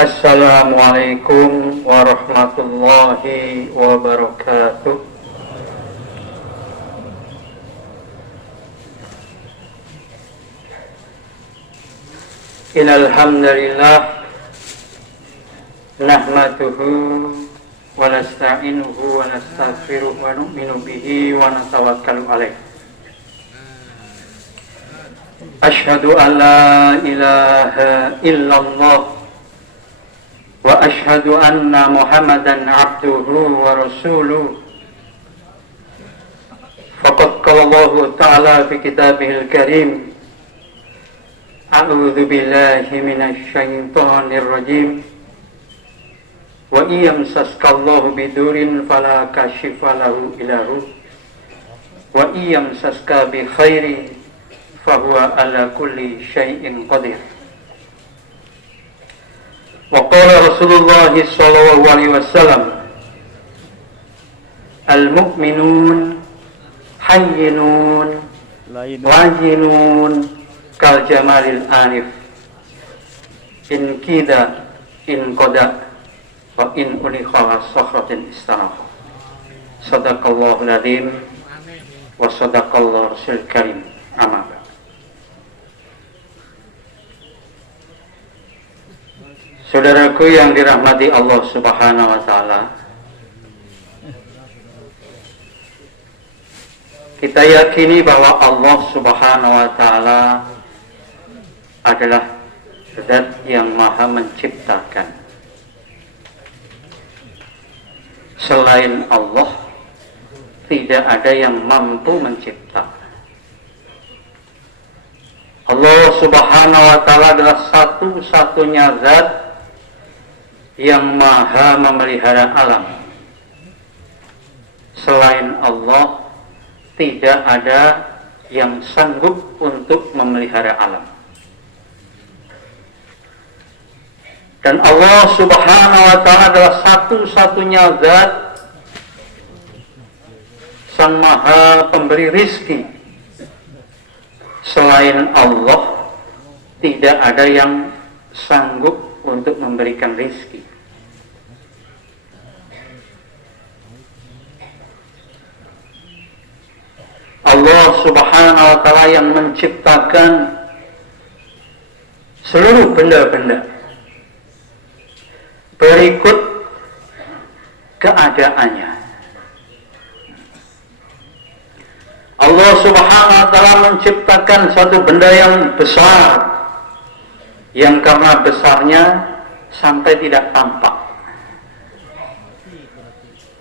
Assalamualaikum warahmatullahi wabarakatuh. Innal hamdalillah nahmaduhu wa nasta'inuhu wa nastaghfiruh wa nu'minu bihi wa natawakkalu alaih. Asyhadu an la ilaha illallah wa asyhadu anna Muhammadan abduhu wa rasuluh. Faqad qala Allah ta'ala fi kitabihil karim, a'udzu billahi minasy syaithanir rajim. Wa iyamsaskallahu bidurin fala kashifa lahu illahu wa iyamsaska bi khairi fahuwa ala kulli syai'in qadir. Wa qala Rasulullah sallallahu alaihi wasallam, al-mu'minun hayyinun wajinun kal jamalil anif, in kida in qada wa in ulikha sakhratin istanaha. Sadaqallahul adzim wa sadaqallahu rasul karim. Amma ba'd. Saudaraku yang dirahmati Allah Subhanahu wa taala, kita yakini bahwa Allah Subhanahu wa taala adalah Zat yang Maha menciptakan. Selain Allah, tidak ada yang mampu mencipta. Allah Subhanahu wa taala adalah satu-satunya zat yang Maha memelihara alam. Selain Allah, tidak ada yang sanggup untuk memelihara alam. Dan Allah Subhanahu wa ta'ala adalah satu-satunya zat Sang Maha pemberi rizki. Selain Allah, tidak ada yang sanggup untuk memberikan rizki. Allah Subhanahu wa ta'ala yang menciptakan seluruh benda-benda berikut keadaannya. Allah Subhanahu wa ta'ala menciptakan satu benda yang besar, yang karena besarnya sampai tidak tampak.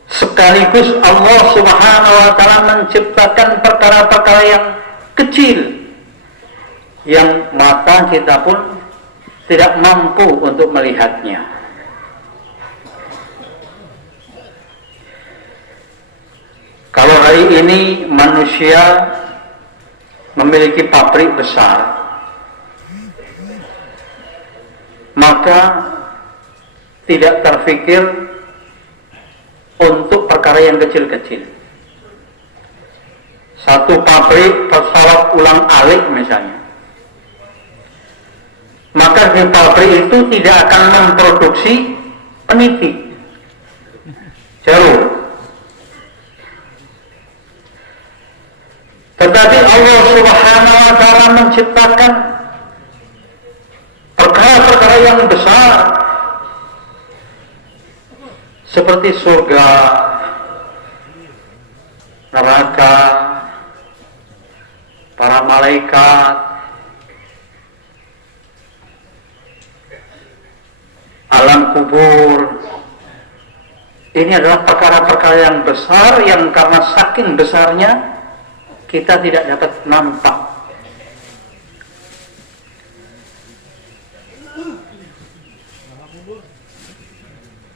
Sekaligus Allah Subhanahu wa ta'ala menciptakan perkara-perkara yang kecil, yang mata kita pun tidak mampu untuk melihatnya. Kalau hari ini manusia memiliki pabrik besar, maka tidak terfikir untuk perkara yang kecil-kecil. Satu pabrik pesawat ulang-alik misalnya, maka di pabrik itu tidak akan memproduksi peniti, jarum. Tetapi Allah Subhanahu wa ta'ala menciptakan perkara-perkara yang besar, seperti surga, neraka, para malaikat, alam kubur. Ini adalah perkara-perkara yang besar, yang karena saking besarnya kita tidak dapat nampak.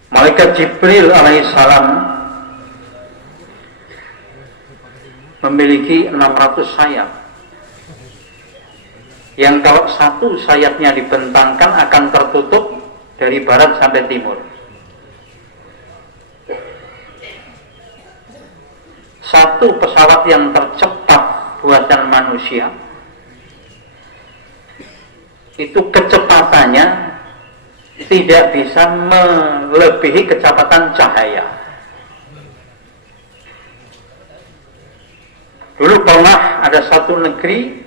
Malaikat Jibril alaihissalam memiliki 600 sayap, yang kalau satu sayapnya dibentangkan akan tertutup dari barat sampai timur. Satu pesawat yang tercepat buatan manusia itu kecepatannya tidak bisa melebihi kecepatan cahaya. Dulu pernah ada satu negeri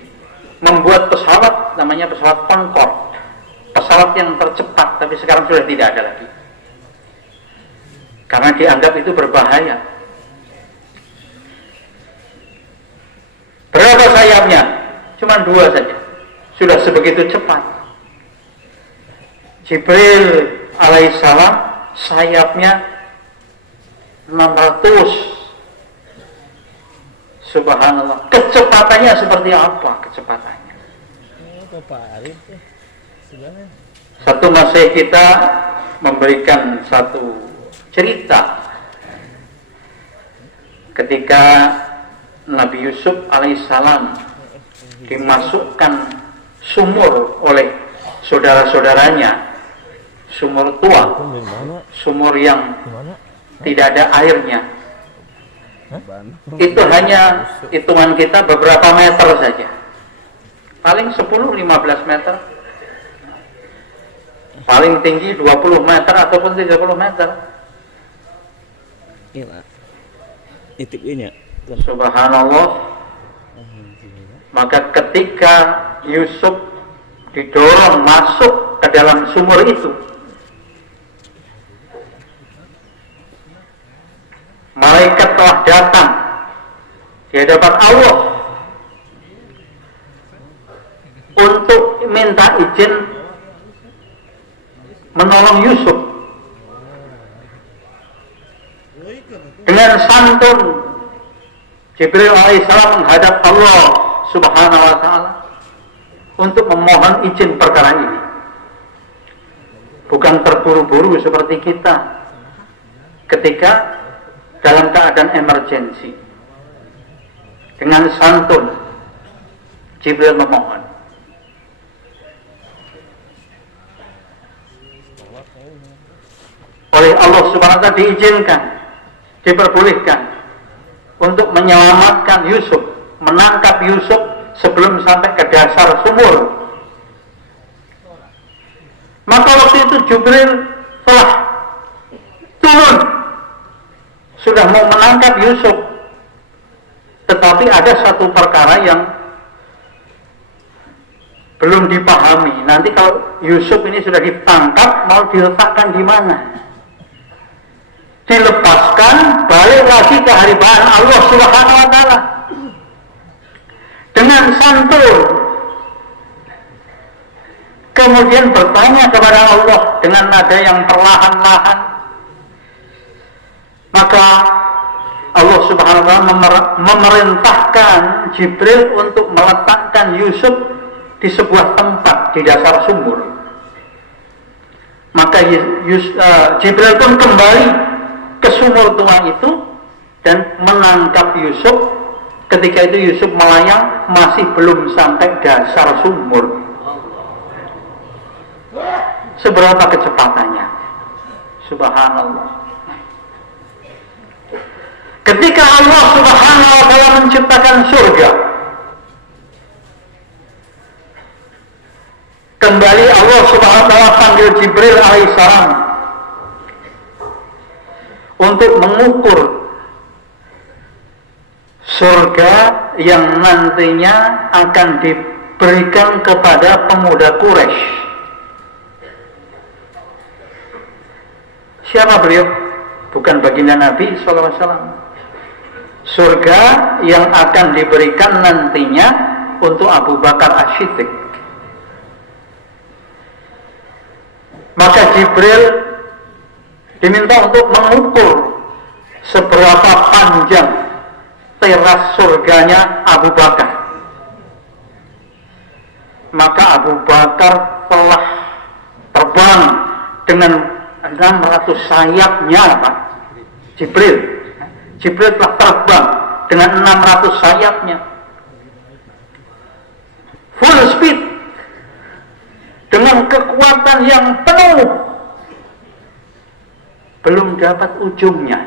membuat pesawat, namanya pesawat Concorde, pesawat yang tercepat, tapi sekarang sudah tidak ada lagi karena dianggap itu berbahaya. Berapa sayapnya? Cuma 2 saja, sudah sebegitu cepat. Jibril alaihissalam sayapnya 600. Subhanallah, kecepatannya seperti apa kecepatannya? Satu masih kita memberikan satu cerita ketika Nabi Yusuf alaihissalam dimasukkan sumur oleh saudara-saudaranya, sumur tua, sumur yang tidak ada airnya. Itu hanya hitungan kita beberapa meter saja, paling 10-15 meter, paling tinggi 20 meter ataupun 30 meter. Subhanallah. Maka ketika Yusuf didorong masuk ke dalam sumur itu, malaikat telah datang di hadapan Allah untuk minta izin menolong Yusuf. Dengan santun Jibril alaihissalam menghadap Allah subhanahu wa ta'ala untuk memohon izin perkara ini. Bukan terburu-buru seperti kita ketika dalam keadaan emergensi. Dengan santun Jibril memohon. Oleh Allah subhanahu wa ta'ala diizinkan, diperbolehkan untuk menyelamatkan Yusuf, menangkap Yusuf sebelum sampai ke dasar sumur. Maka waktu itu Jibril telah turun, sudah mau menangkap Yusuf, tetapi ada satu perkara yang belum dipahami. Nanti kalau Yusuf ini sudah ditangkap, mau diletakkan di mana? Dilepaskan, balik lagi ke hadirat Allah subhanahu wa ta'ala. Dengan santun kemudian bertanya kepada Allah dengan nada yang perlahan-lahan. Maka Allah subhanahu wa ta'ala memerintahkan Jibril untuk meletakkan Yusuf di sebuah tempat di dasar sumur. Maka Jibril pun kembali ke sumur tua itu dan menangkap Yusuf. Ketika itu Yusuf melayang, masih belum sampai dasar sumur. Seberapa kecepatannya? Subhanallah. Ketika Allah subhanahu wa ta'ala menciptakan surga, kembali Allah subhanahu wa ta'ala panggil Jibril alaihissalam untuk mengukur surga yang nantinya akan diberikan kepada pemuda Quraisy. Siapa beliau? Bukan baginda Nabi SAW. Surga yang akan diberikan nantinya untuk Abu Bakar As-Siddiq. Maka Jibril diminta untuk mengukur seberapa panjang teras surganya Abu Bakar. Maka Abu Bakar telah terbang dengan 600 sayapnya, Pak. Jibril telah terbang dengan 600 sayapnya, full speed, dengan kekuatan yang penuh, belum dapat ujungnya.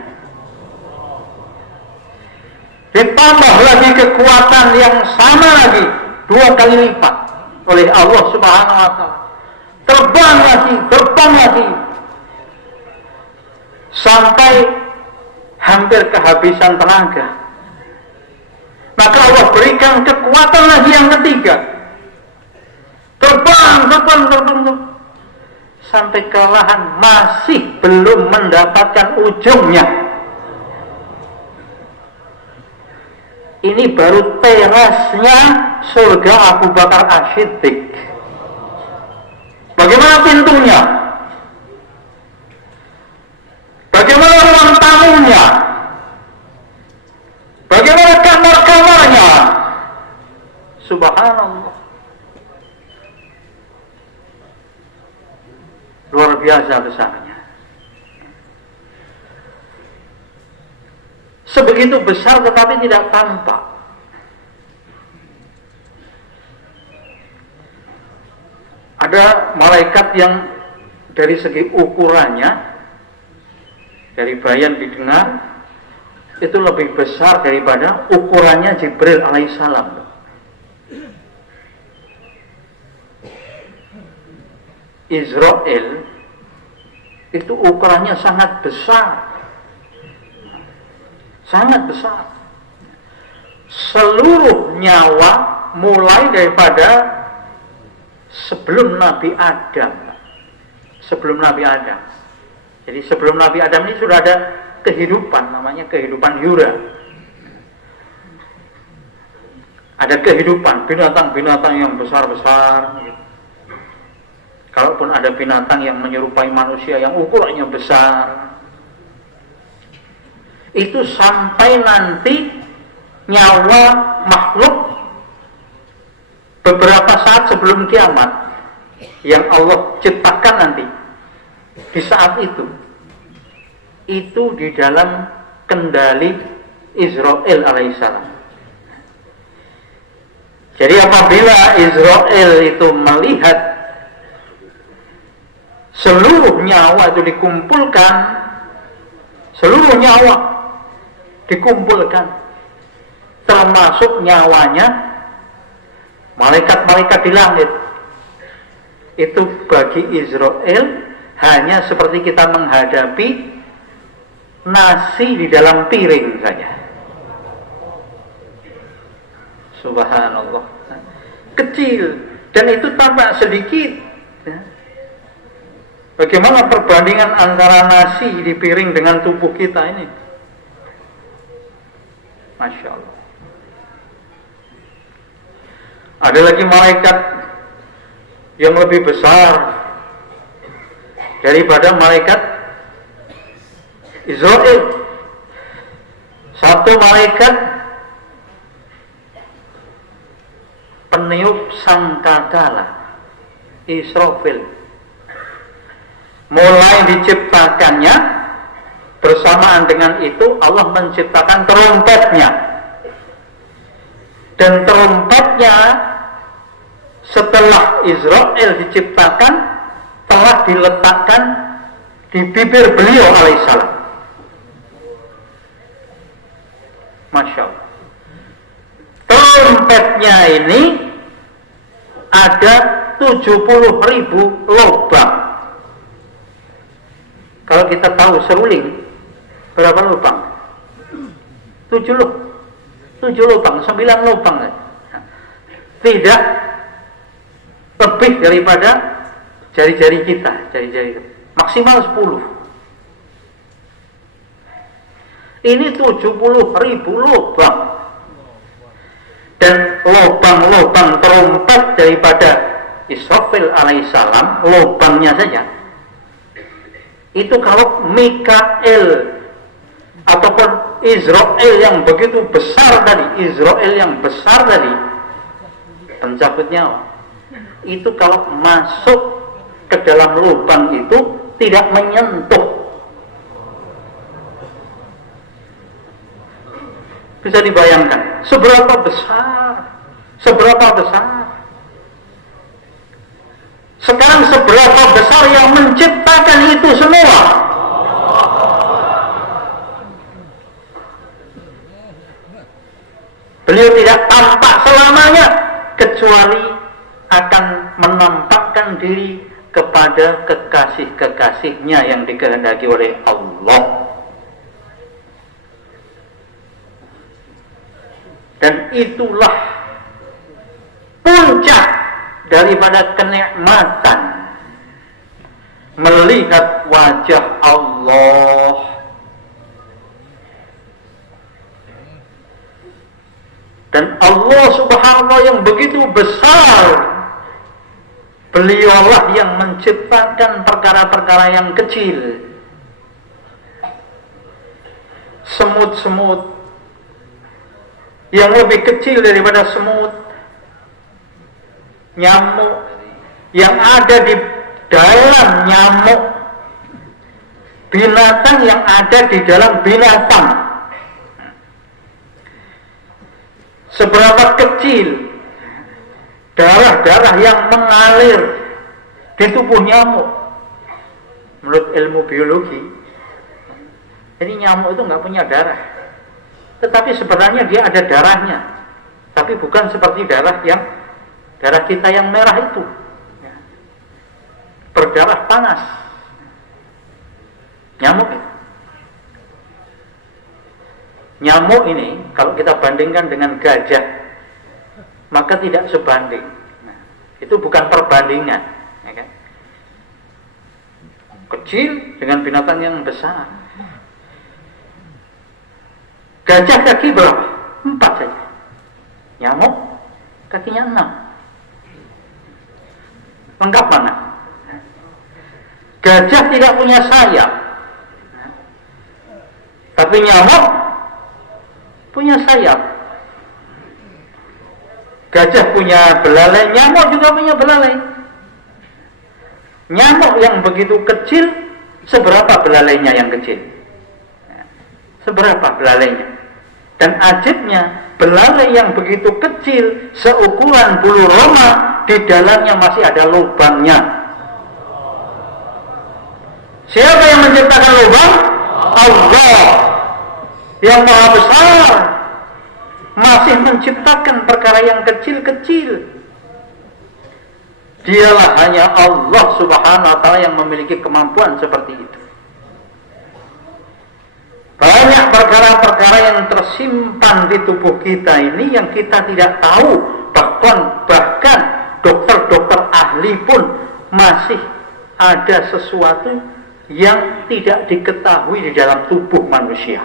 Ditambah lagi kekuatan yang sama lagi 2 kali lipat oleh Allah subhanahu wa ta'ala. terbang lagi, sampai hampir kehabisan tenaga. Maka Allah berikan kekuatan lagi yang ketiga, terbang, sampai kelelahan, masih belum mendapatkan ujungnya. Ini baru terasnya surga Abu Bakar As-Siddiq. Bagaimana pintunya? Bagaimana ruang tamunya? Bagaimana kamar-kamarnya? Subhanallah. Luar biasa besarnya. Sebegitu besar tetapi tidak tampak. Ada malaikat yang dari segi ukurannya, dari bayan didengar, itu lebih besar daripada ukurannya Jibril alaihissalam. Israel itu ukurannya sangat besar, sangat besar. Seluruh nyawa mulai daripada sebelum Nabi Adam. Jadi sebelum Nabi Adam ini sudah ada kehidupan, namanya kehidupan Yura. Ada kehidupan binatang-binatang yang besar-besar. Kalaupun ada binatang yang menyerupai manusia yang ukurannya besar, itu sampai nanti nyawa makhluk beberapa saat sebelum kiamat yang Allah ciptakan nanti, di saat itu di dalam kendali Israel alaihissalam. Jadi apabila Israel itu melihat seluruh nyawa itu dikumpulkan, seluruh nyawa dikumpulkan, termasuk nyawanya malaikat-malaikat di langit, itu bagi Israel hanya seperti kita menghadapi nasi di dalam piring saja. Subhanallah, kecil, dan itu tampak sedikit. Bagaimana perbandingan antara nasi di piring dengan tubuh kita ini? Masya Allah. Ada lagi malaikat yang lebih besar daripada malaikat Israel. Satu malaikat peniup sangkakala, Israfil. Mulai diciptakannya, bersamaan dengan itu Allah menciptakan trompetnya. Dan trompetnya setelah Israel diciptakan telah diletakkan di bibir beliau alaihissalam. Masya Allah. Trompetnya ini ada 70.000 lubang. Kalau kita tahu seruling berapa lubang? 7 lubang, 9 lubang. Tidak lebih daripada jari-jari kita, maksimal 10. Ini 70.000 lubang. Dan lubang-lubang trompet daripada Israfil alaihissalam, lubangnya saja, itu kalau Mikael ataupun Israel yang begitu besar tadi, pencabut nyawa, itu kalau masuk ke dalam lubang itu tidak menyentuh. Bisa dibayangkan seberapa besar. Sekarang seberapa besar yang menciptakan itu semua? Beliau tidak tampak selamanya, kecuali akan menampakkan diri kepada kekasih-kekasihnya yang dikehendaki oleh Allah. Dan itulah puncak daripada kenikmatan melihat wajah Allah. Dan Allah subhanahu wa ta'ala yang begitu besar, beliaulah yang menciptakan perkara-perkara yang kecil. Semut-semut yang lebih kecil daripada semut, nyamuk yang ada di dalam nyamuk, binatang yang ada di dalam binatang. Seberapa kecil darah-darah yang mengalir di tubuh nyamuk. Menurut ilmu biologi, ini nyamuk itu nggak punya darah, tetapi sebenarnya dia ada darahnya, tapi bukan seperti darah kita yang merah itu, berdarah panas. Nyamuk ini kalau kita bandingkan dengan gajah, maka tidak sebanding. Itu bukan perbandingan, ya kan? Kecil dengan binatang yang besar. Gajah kaki berapa? 4 saja. Nyamuk kakinya 6. Lengkap mana? Gajah tidak punya sayap, tapi nyamuk punya sayap. Gajah punya belalai, nyamuk juga punya belalai. Nyamuk yang begitu kecil, seberapa belalainya yang kecil? Seberapa belalainya? Dan ajibnya, belalai yang begitu kecil, seukuran bulu roma, di dalamnya masih ada lubangnya. Siapa yang menciptakan lubang? Allah yang maha besar masih menciptakan perkara yang kecil-kecil. Dialah hanya Allah subhanahu wa ta'ala yang memiliki kemampuan seperti itu. Banyak perkara-perkara yang tersimpan di tubuh kita ini yang kita tidak tahu. Bahkan dokter-dokter ahli pun masih ada sesuatu yang tidak diketahui di dalam tubuh manusia.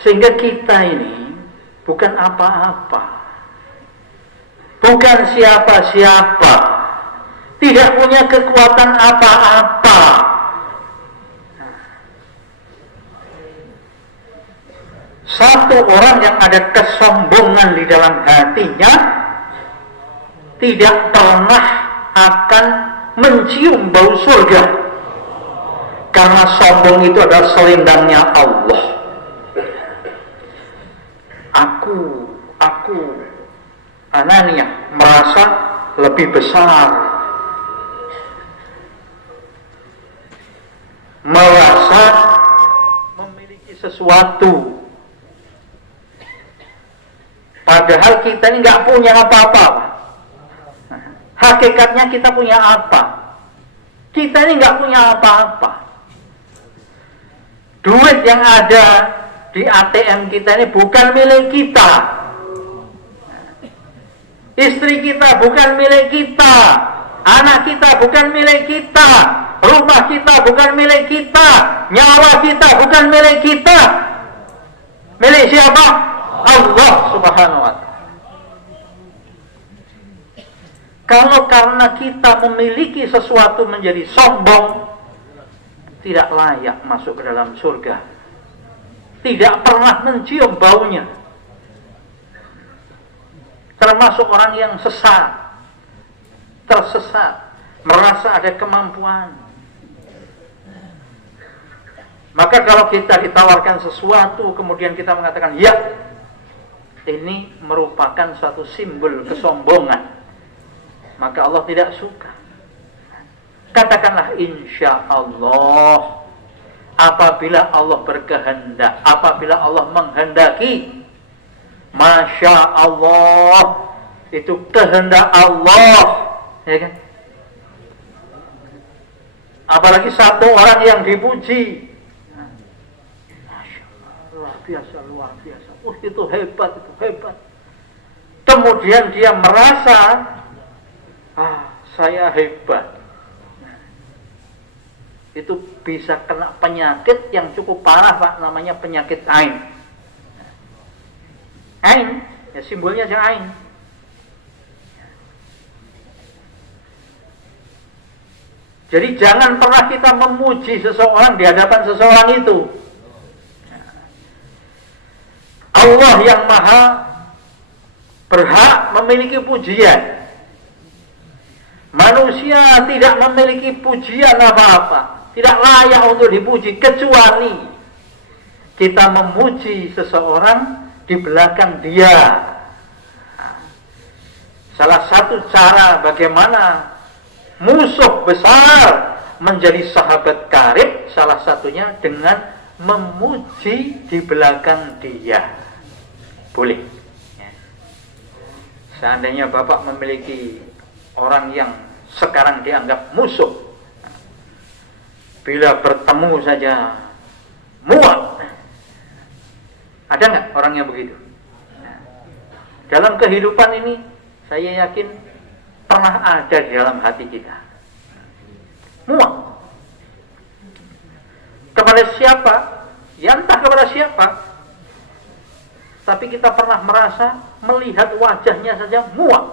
Sehingga kita ini bukan apa-apa, bukan siapa-siapa, tidak punya kekuatan apa-apa. Satu orang yang ada kesombongan di dalam hatinya tidak pernah akan mencium bau surga, karena sombong itu adalah selendangnya Allah. Aku Anania merasa lebih besar, merasa memiliki sesuatu, padahal kita ini nggak punya apa-apa. Hakikatnya kita punya apa? Kita ini nggak punya apa-apa. Duit yang ada di ATM kita ini bukan milik kita. Istri kita bukan milik kita. Anak kita bukan milik kita. Rumah kita bukan milik kita. Nyawa kita bukan milik kita. Milik siapa? Allah subhanahu wa ta'ala. Kalau karena kita memiliki sesuatu menjadi sombong, tidak layak masuk ke dalam surga, tidak pernah mencium baunya, termasuk orang yang sesat, tersesat, merasa ada kemampuan. Maka kalau kita ditawarkan sesuatu kemudian kita mengatakan ya, ini merupakan suatu simbol kesombongan, maka Allah tidak suka. Katakanlah insya Allah. Apabila Allah berkehendak, apabila Allah menghendaki, Masya Allah, itu kehendak Allah, ya kan? Apalagi satu orang yang dipuji, Masya Allah, luar biasa, itu hebat, kemudian dia merasa, saya hebat, itu bisa kena penyakit yang cukup parah, Pak, namanya penyakit ain. Ain, ya simbolnya aja ain. Jadi jangan pernah kita memuji seseorang di hadapan seseorang itu. Allah yang maha berhak memiliki pujian. Manusia tidak memiliki pujian apa-apa, tidak layak untuk dipuji, kecuali kita memuji seseorang di belakang dia. Salah satu cara bagaimana musuh besar menjadi sahabat karib, salah satunya dengan memuji di belakang dia. Boleh. Seandainya Bapak memiliki orang yang sekarang dianggap musuh, bila bertemu saja muak, ada nggak orang yang begitu? Dalam kehidupan ini, saya yakin pernah ada di dalam hati kita. Muak. Kepada siapa? Ya entah kepada siapa. Tapi kita pernah merasa melihat wajahnya saja muak.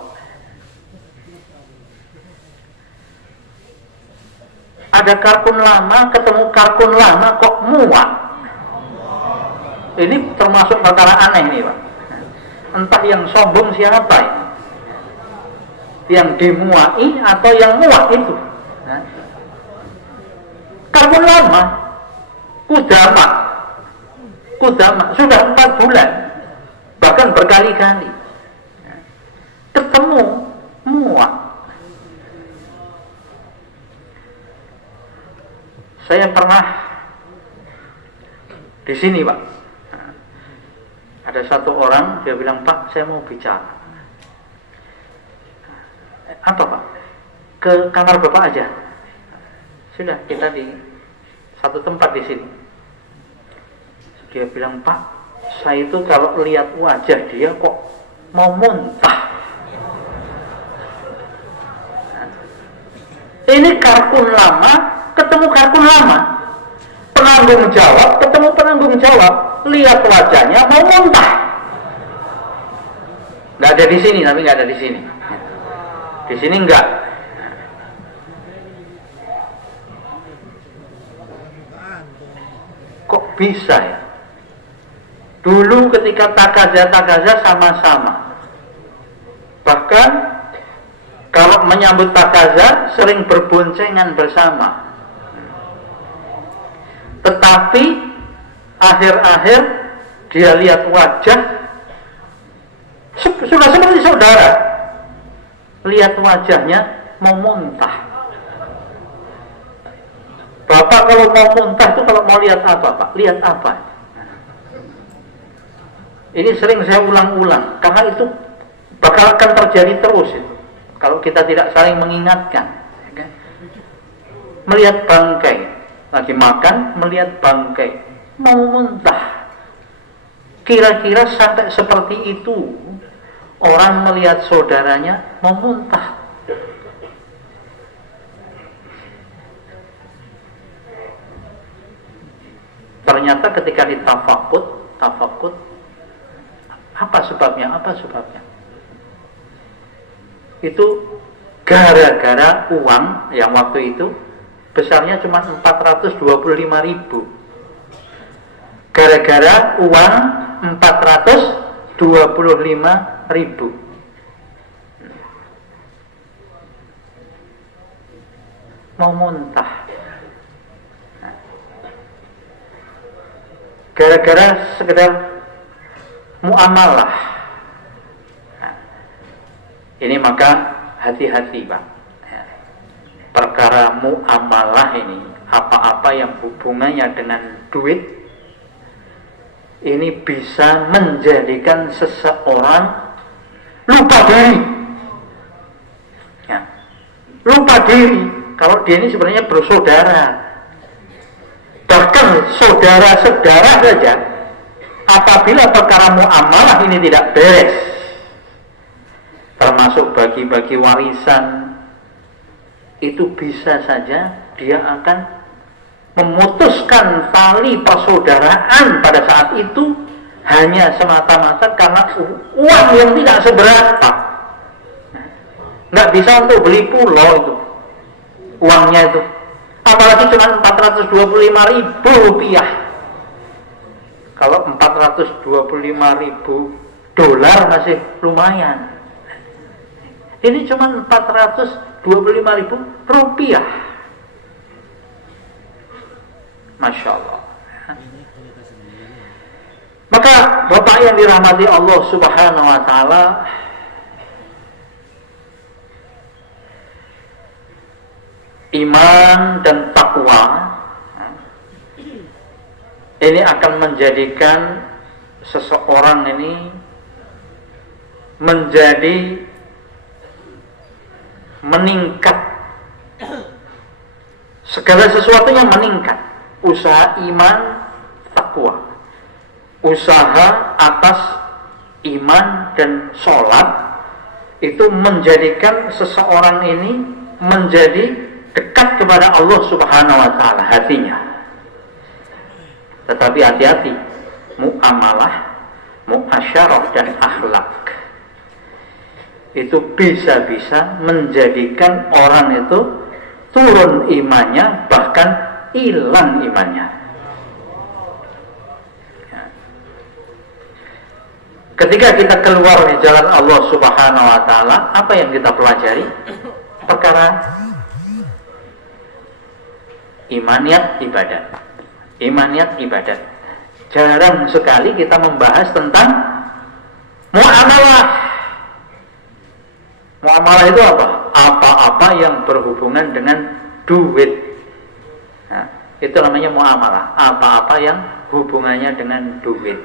Ada kartun lama, ketemu kartun lama kok muak. Ini termasuk perkara aneh nih, Pak. Entah yang sombong siapa ini, yang dimuai atau yang muak itu. Kartun lama, Kudama sudah 4 bulan, bahkan berkali-kali ketemu muak. Saya pernah di sini, Pak. Ada satu orang, dia bilang, Pak, saya mau bicara. Apa, Pak? Ke kamar Bapak aja. Sudah, kita di satu tempat di sini. Dia bilang, Pak, saya itu kalau lihat wajah dia kok mau muntah. Ini kartun lama ketemu kartun lama, penanggung jawab ketemu penanggung jawab, lihat wajahnya mau muntah. Nggak ada di sini, tapi nggak ada di sini. Di sini enggak. Kok bisa ya? Dulu ketika takaza sama-sama. Bahkan kalau menyambut takaza sering berboncengan bersama. Tetapi akhir-akhir dia lihat wajah sudah seperti saudara. Lihat wajahnya mau muntah. Bapak kalau mau muntah itu kalau mau lihat apa, Pak? Lihat apa? Ini sering saya ulang-ulang karena itu bakal akan terjadi terus itu, kalau kita tidak saling mengingatkan. Melihat bangkai, lagi makan, melihat bangkai, mau muntah. Kira-kira sampai seperti itu orang melihat saudaranya mau muntah. Ternyata ketika ditafakut, apa sebabnya? Itu gara-gara uang yang waktu itu besarnya cuma 425.000. Gara-gara uang 425.000. Mau muntah. Gara-gara sekedar muamalah. Ini maka hati-hati, Pak. Perkara muamalah ini, apa-apa yang hubungannya dengan duit, ini bisa menjadikan seseorang lupa diri. Ya. Lupa diri kalau dia ini sebenarnya bersaudara. Bahkan saudara-saudara saja, apabila perkara muamalah ini tidak beres, termasuk bagi-bagi warisan, itu bisa saja dia akan memutuskan tali persaudaraan pada saat itu hanya semata-mata karena uang yang tidak seberapa. Nggak bisa untuk beli pulau itu uangnya itu, apalagi cuma 425.000 rupiah. Kalau 425.000 dolar masih lumayan, ini cuma 425.000 rupiah. Masya Allah. Maka Bapak yang dirahmati Allah Subhanahu wa ta'ala, iman dan takwa ini akan menjadikan seseorang ini menjadi meningkat, segala sesuatunya meningkat. Usaha iman takwa, usaha atas iman dan sholat, itu menjadikan seseorang ini menjadi dekat kepada Allah Subhanahu wa ta'ala hatinya. Tetapi hati-hati, muamalah, muasyarah dan akhlak itu bisa-bisa menjadikan orang itu turun imannya, bahkan hilang imannya. Ketika kita keluar di jalan Allah Subhanahu wa ta'ala, apa yang kita pelajari? Perkara imaniat ibadat. Imaniat ibadat. Jarang sekali kita membahas tentang muamalah. Muamalah itu apa? Apa-apa yang berhubungan dengan duit. Nah, itu namanya muamalah. Apa-apa yang hubungannya dengan duit.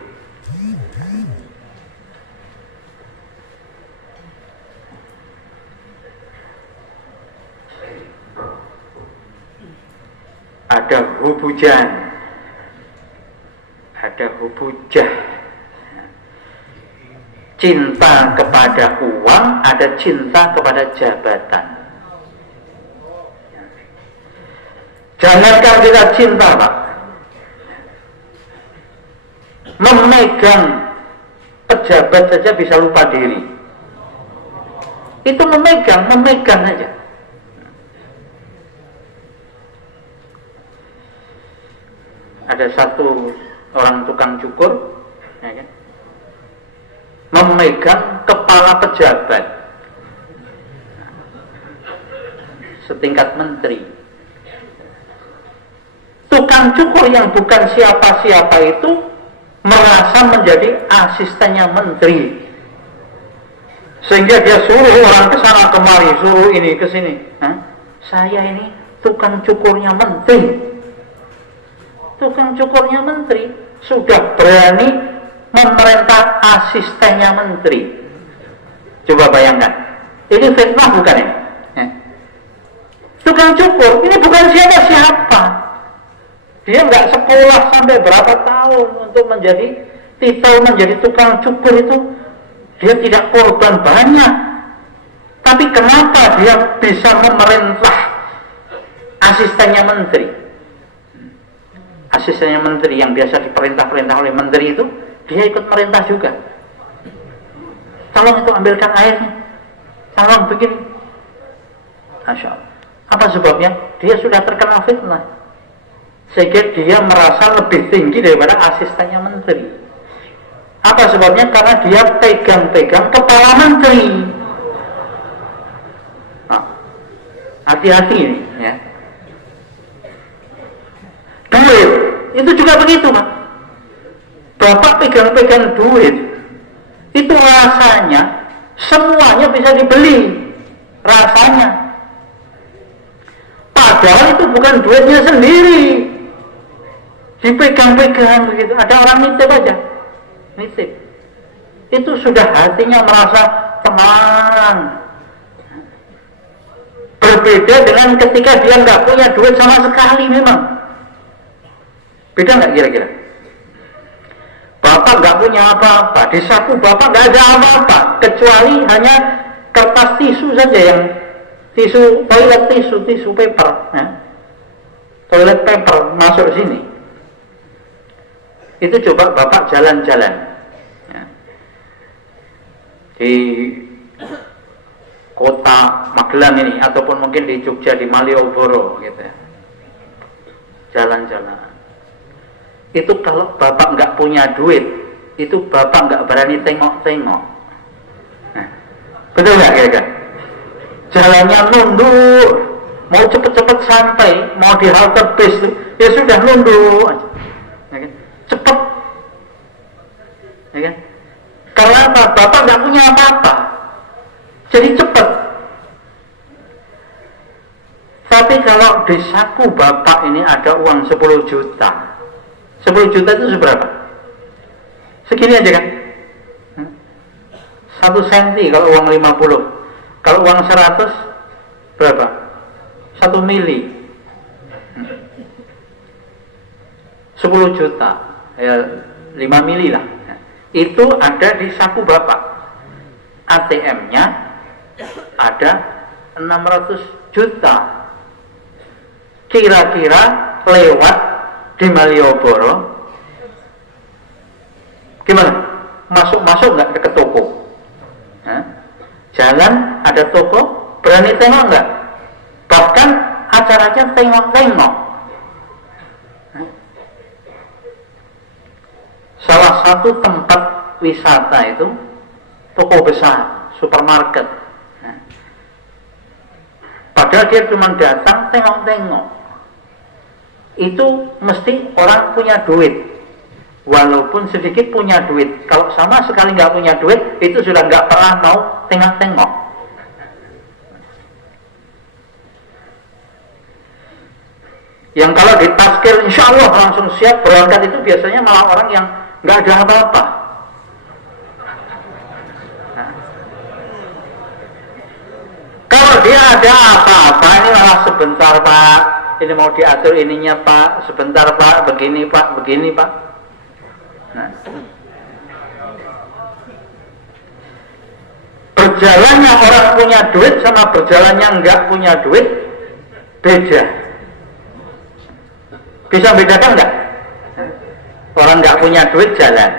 Ada hubujan, ada hubujah. Cinta kepada uang, ada cinta kepada jabatan. Jangankan kita cinta, Pak, memegang pejabat saja bisa lupa diri. Itu memegang aja. Ada satu orang tukang cukur, ya kan, memegang kepala pejabat setingkat menteri. Tukang cukur yang bukan siapa-siapa itu merasa menjadi asistennya menteri, sehingga dia suruh orang ke sana kemari, suruh ini ke sini. Saya ini tukang cukurnya menteri. Tukang cukurnya menteri sudah berani memerintah asistennya menteri. Coba bayangkan, ini fitnah bukan ini? Tukang cukur ini bukan siapa-siapa. Dia nggak sekolah sampai berapa tahun untuk menjadi titel menjadi tukang cukur itu. Dia tidak korban banyak. Tapi kenapa dia bisa memerintah asistennya menteri? Asistennya menteri yang biasa diperintah-perintah oleh menteri itu, dia ikut merintah juga. Tolong itu ambilkan airnya, tolong begini. Masya Allah. Apa sebabnya? Dia sudah terkena fitnah, sehingga dia merasa lebih tinggi daripada asistennya menteri. Apa sebabnya? Karena dia pegang-pegang kepala menteri. Hati-hati ini, ya. Duit itu juga begitu, Pak. Bapak pegang-pegang duit, itu rasanya semuanya bisa dibeli, rasanya. Padahal itu bukan duitnya sendiri, dipegang-pegang begitu. Ada orang nitip aja, nitip. Itu sudah hatinya merasa tenang. Berbeda dengan ketika dia nggak punya duit sama sekali memang. Beda nggak kira-kira? Bapak nggak punya apa-apa, di saku bapak nggak ada apa-apa, kecuali hanya kertas tisu saja, yang tisu toilet, tisu paper, ya. Toilet paper masuk sini. Itu coba bapak jalan-jalan, ya, di kota Magelang ini, ataupun mungkin di Jogja, di Malioboro, gitu ya. Jalan-jalan. Itu kalau bapak nggak punya duit, itu bapak nggak berani tengok-tengok. Nah, betul nggak kira-kira? Jalannya nunduk, mau cepet-cepet sampai, mau di halte bis, ya sudah nunduk aja, ya kan? Cepet, ya kan? Karena apa? Bapak nggak punya apa-apa, jadi cepet. Tapi kalau di saku bapak ini ada uang 10 juta, 10 juta itu seberapa? Segini aja kan? 1 senti kalau uang 50. Kalau uang 100 berapa? 1 mili. 10 juta, ya 5 mili lah. Itu ada di saku bapak. ATM-nya ada 600 juta. Kira-kira lewat di Malioboro gimana? Masuk nggak ke toko? Hah? Jalan ada toko, berani tengok nggak? Bahkan acaranya tengok-tengok. Salah satu tempat wisata itu toko besar, supermarket. Padahal dia cuma datang tengok-tengok. Itu mesti orang punya duit, walaupun sedikit punya duit. Kalau sama sekali nggak punya duit, itu sudah nggak pernah mau tengok-tengok. Yang kalau ditaskir insya Allah langsung siap berangkat, itu biasanya malah orang yang nggak ada apa-apa. Nah, kalau dia ada apa-apa, ini malah sebentar Pak, ini mau diatur ininya Pak, sebentar Pak, begini Pak, begini Pak. Nah, berjalannya orang punya duit sama berjalannya nggak punya duit beda. Bisa bedakan nggak? Orang nggak punya duit jalan,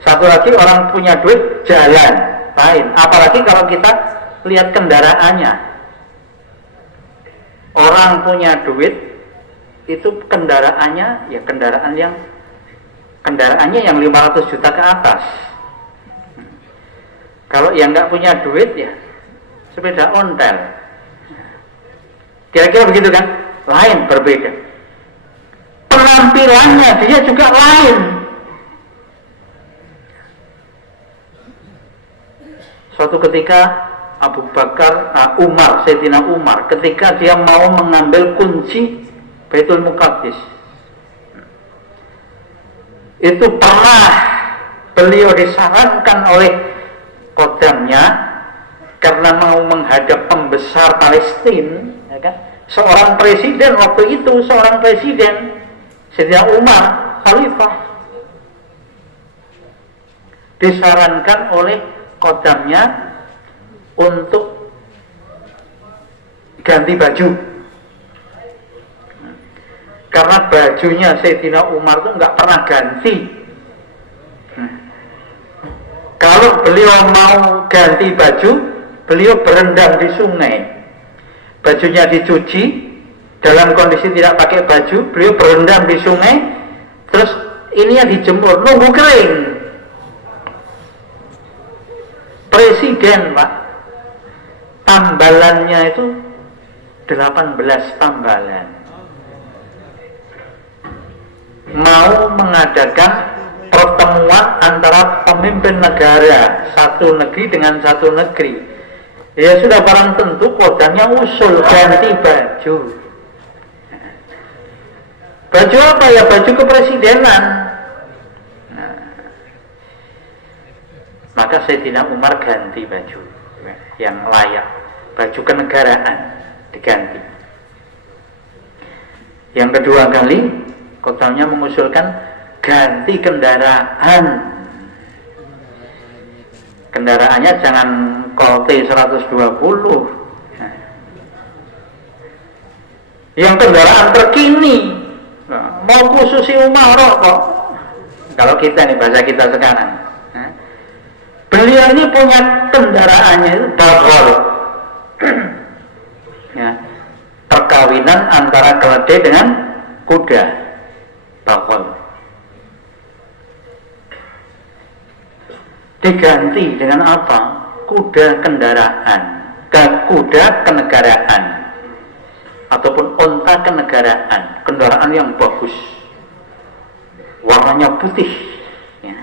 satu lagi orang punya duit jalan lain. Apalagi kalau kita lihat kendaraannya. Orang punya duit itu kendaraannya ya kendaraannya yang 500 juta ke atas. Kalau yang nggak punya duit ya sepeda ontel. Kira-kira begitu kan? Lain, berbeda. Penampilannya dia juga lain. Suatu ketika Abu Bakar, Sayyidina Umar, ketika dia mau mengambil kunci Baitul Muqaddis, itu pernah beliau disarankan oleh kodamnya karena mau menghadap pembesar Palestina, ya kan? Seorang presiden waktu itu, Sayyidina Umar, khalifah, disarankan oleh kodamnya untuk ganti baju, karena bajunya Sayyidina Umar itu nggak pernah ganti. Kalau beliau mau ganti baju, beliau berendam di sungai, bajunya dicuci, dalam kondisi tidak pakai baju, beliau berendam di sungai, terus ini yang dijemur, nunggu kering. Presiden Pak, tambalannya itu 18 tambalan. Mau mengadakan pertemuan antara pemimpin negara satu negeri dengan satu negeri. Ya sudah barang tentu kodamnya usul ganti baju. Baju apa ya? Baju kepresidenan. Nah, Maka Sayyidina Umar ganti baju yang layak, baju kenegaraan diganti. Yang kedua kali Qadamnya mengusulkan ganti kendaraan. Kendaraannya jangan Colt 120. Yang kendaraan terkini. Mau khususi umroh kok. Kalau kita nih, bahasa kita sekarang. Beliau ini punya kendaraannya itu bagol. Ya, perkawinan antara keledai dengan kuda, bagol. Diganti dengan apa? Kuda kendaraan, kuda kenegaraan, ataupun onta kenegaraan, kendaraan yang bagus, warnanya putih, ya.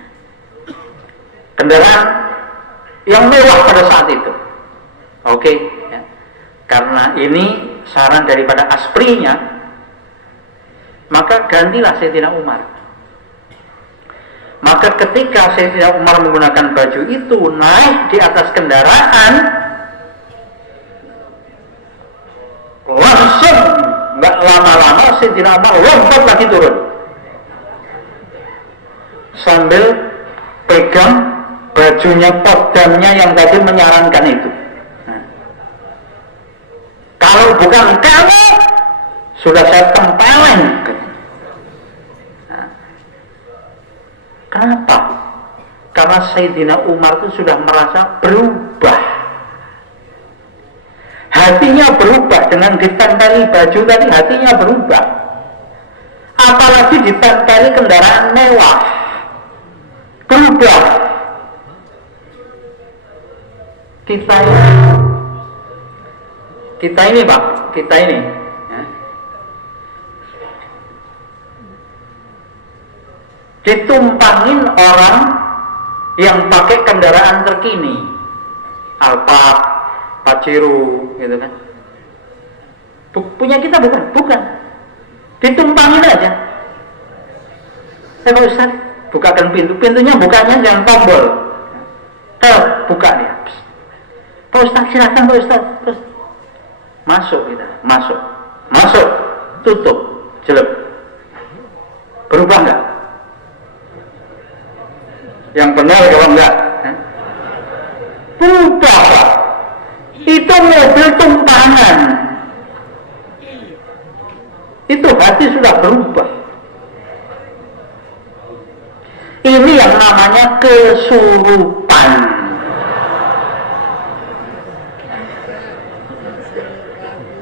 Kendaraan yang mewah pada saat itu. Oke, ya. Karena ini saran daripada asprinya, maka gantilah Sayyidina Umar. Maka ketika Sayyidina Umar menggunakan baju itu, naik di atas kendaraan, langsung nggak lama-lama Sayyidina Umar lompat lagi turun sambil pegang bajunya Qadamnya yang tadi menyarankan itu. Kalau bukan kamu, sudah saya tempelin. Kenapa? Karena Sayyidina Umar itu sudah merasa berubah. Hatinya berubah dengan ditempeli baju tadi, hatinya berubah. Apalagi ditempeli kendaraan mewah, berubah. Kita ini Pak, kita ini ya, ditumpangin orang yang pakai kendaraan terkini, Alphard, Pajero, gitu kan. Punya kita bukan. Ditumpangin aja. Pak Ustaz, bukakan pintunya bukanya jangan tombol. Buka dia. Pak Ustaz, silakan Pak Ustaz. Masuk kita, masuk, tutup, jelek. Berubah nggak? Yang benar kalau enggak? Berubah, Pak. Itu mobil tumpangan. Itu hati sudah berubah. Ini yang namanya kesurupan.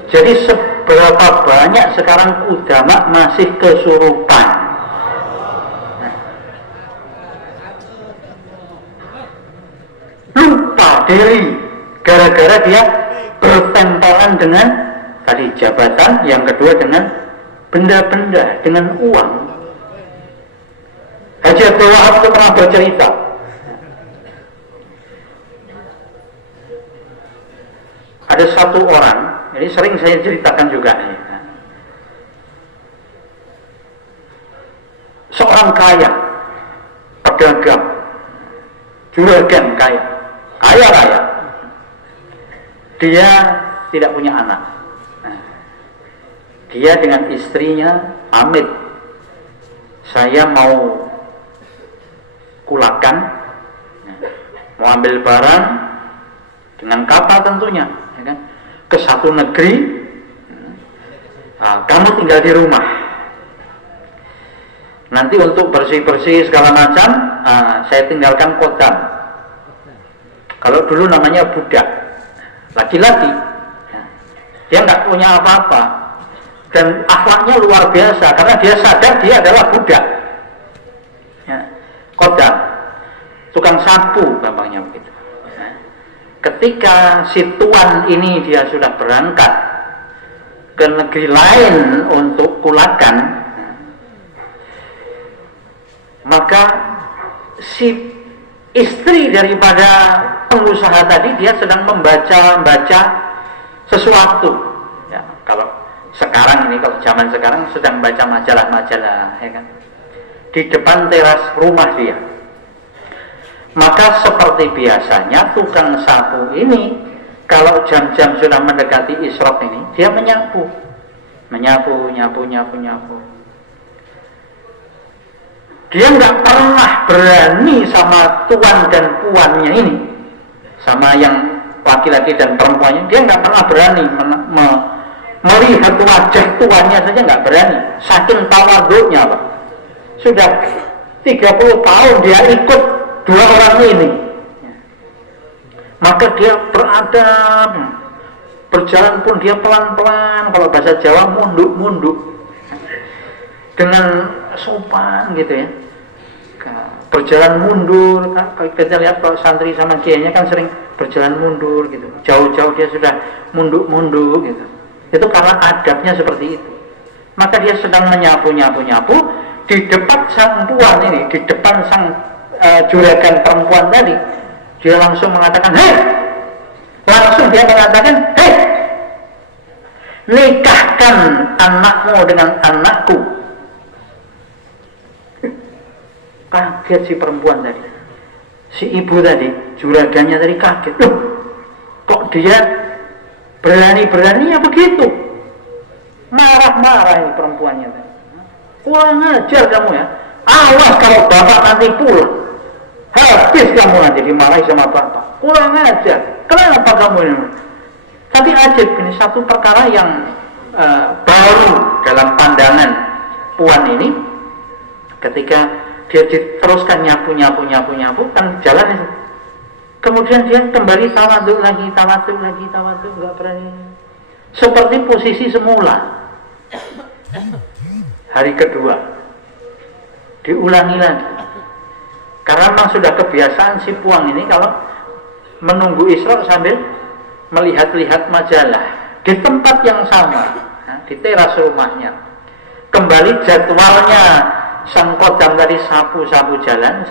Jadi seberapa banyak sekarang ulama masih kesurupan. Lupa diri gara-gara dia bertempelan dengan tadi jabatan, yang kedua dengan benda-benda, dengan uang. Haji Abdul Wahab itu pernah bercerita, ada satu orang, ini sering saya ceritakan juga, seorang kaya, pedagang, juragan kaya raya. Dia tidak punya anak. Dia dengan istrinya pamit, saya mau kulakan, mau ambil barang dengan kapal tentunya, ya kan, ke satu negeri. Kamu tinggal di rumah. Nanti untuk bersih-bersih segala macam, saya tinggalkan Qadam. Kalau dulu namanya budak, laki-laki, dia nggak punya apa-apa dan akhlaknya luar biasa karena dia sadar dia adalah budak. Qadam, tukang sapu gampangnya begitu. Ketika si tuan ini dia sudah berangkat ke negeri lain untuk kulakan, maka si istri daripada pengusaha tadi dia sedang membaca sesuatu. Ya, kalau sekarang ini, kalau zaman sekarang sedang baca majalah-majalah, ya kan, di depan teras rumah dia. Maka seperti biasanya tukang sapu ini, kalau jam-jam sudah mendekati isyraq ini, dia menyapu, nyapu. Dia nggak pernah berani sama tuan dan puannya ini, sama yang laki-laki dan perempuannya, dia nggak pernah berani melihat wajah tuannya saja, nggak berani, saking tawadhunya, Pak. Sudah 30 tahun dia ikut dua orang ini, maka dia beradab, berjalan pun dia pelan-pelan, kalau bahasa Jawa munduk-munduk, dengan sopan gitu ya, berjalan mundur. Kita lihat kalau santri sama kiainya kan sering berjalan mundur gitu, jauh-jauh dia sudah munduk-munduk gitu. Itu karena adabnya seperti itu. Maka dia sedang menyapu di depan sang puan ini, di depan sang juragan perempuan tadi, dia langsung mengatakan, hei, nikahkan anakmu dengan anakku. Kaget si perempuan tadi, si ibu tadi, juragannya tadi kaget, loh, kok dia berani-beraninya begitu, marah-marah ini perempuannya tadi. Kurang ajar kamu ya, awas kalau bapak nanti pulang, habis kamu nanti dimarahi sama bapak, kurang ajar, kenapa kamu ini? Tapi ajib, ini satu perkara yang baru dalam pandangan puan ini, ketika dia diteruskan nyapu kan jalan itu, kemudian dia kembali tawadhu lagi, nggak berani, seperti posisi semula. Hari kedua diulangi lagi, karena memang sudah kebiasaan si puang ini kalau menunggu isyraq sambil melihat-lihat majalah di tempat yang sama, di teras rumahnya. Kembali jadwalnya, sang kodam tadi sapu jalan,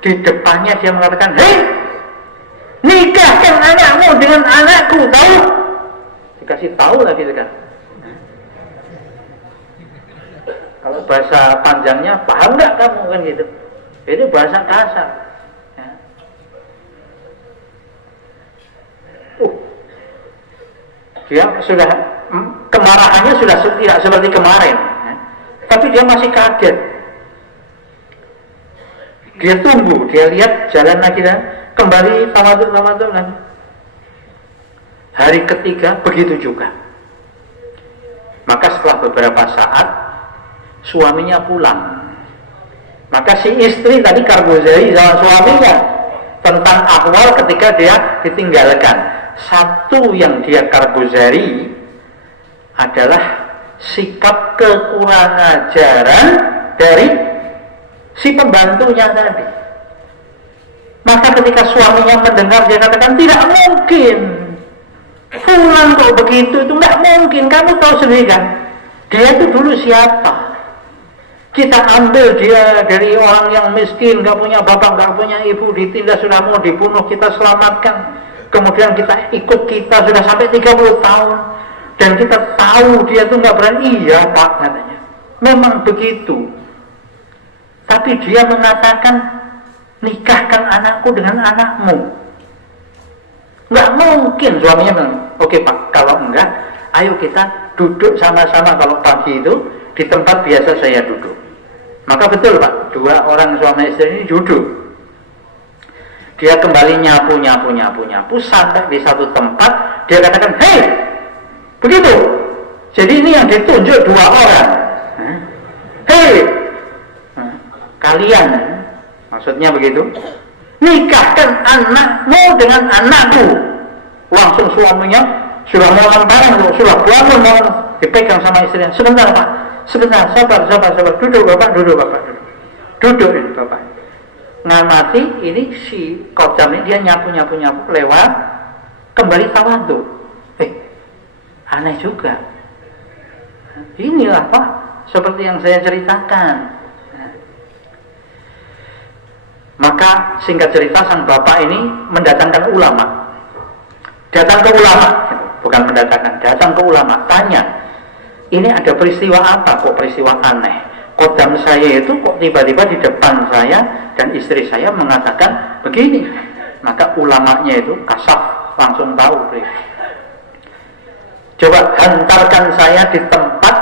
di depannya dia mengatakan, hei, nikahkan anakmu dengan anakku, tahu? Dikasih tahu lagi sekarang. Kalau bahasa panjangnya, paham nggak kamu kan gitu? Ini bahasa kasar. Ya. Dia sudah, kemarahannya sudah tidak seperti kemarin, ya. Tapi dia masih kaget. Dia tunggu, dia lihat jalan lagi, kembali tawadhu lagi. Hari ketiga begitu juga. Maka setelah beberapa saat suaminya pulang, maka si istri tadi karbozari sama suaminya tentang ahwal ketika dia ditinggalkan. Satu yang dia karbozari adalah sikap kekurang ajaran dari si pembantunya tadi. Maka ketika suaminya mendengar, dia katakan, tidak mungkin, pulang kok begitu, itu nggak mungkin, kamu tahu sendiri kan dia itu dulu siapa. Kita ambil dia dari orang yang miskin, gak punya bapak, gak punya ibu, ditindas, sudah mau dibunuh, kita selamatkan. Kemudian kita ikut, kita sudah sampai 30 tahun. Dan kita tahu dia tuh gak berani. Iya Pak, katanya. Memang begitu. Tapi dia mengatakan, nikahkan anakku dengan anakmu. Gak mungkin. Suaminya bilang, oke Pak, kalau enggak, ayo kita duduk sama-sama. Kalau pagi itu di tempat biasa saya duduk. Maka betul Pak, dua orang suami istri ini duduk. Dia kembali nyapu sampai di satu tempat. Dia katakan, hei, begitu. Jadi ini yang ditunjuk dua orang. Hei, kalian, maksudnya begitu, nikahkan anakmu dengan anakku. Langsung suaminya sudah mau lempar, sudah bangun, mau dipegang sama istrinya. Sebentar Pak, sebentar, sabar, duduk Bapak. Duduk ini Bapak. Ngamati ini si kodam ini, dia nyapu lewat, kembali tawadhu. Aneh juga. Inilah Pak, seperti yang saya ceritakan. Maka singkat cerita, sang bapak ini mendatangkan ulama. Datang ke ulama, bukan mendatangkan, datang ke ulama, tanya, ini ada peristiwa apa kok peristiwa aneh? Kodam saya itu kok tiba-tiba di depan saya dan istri saya mengatakan begini. Maka ulamanya itu kasaf langsung tahu. Coba hantarkan saya di tempat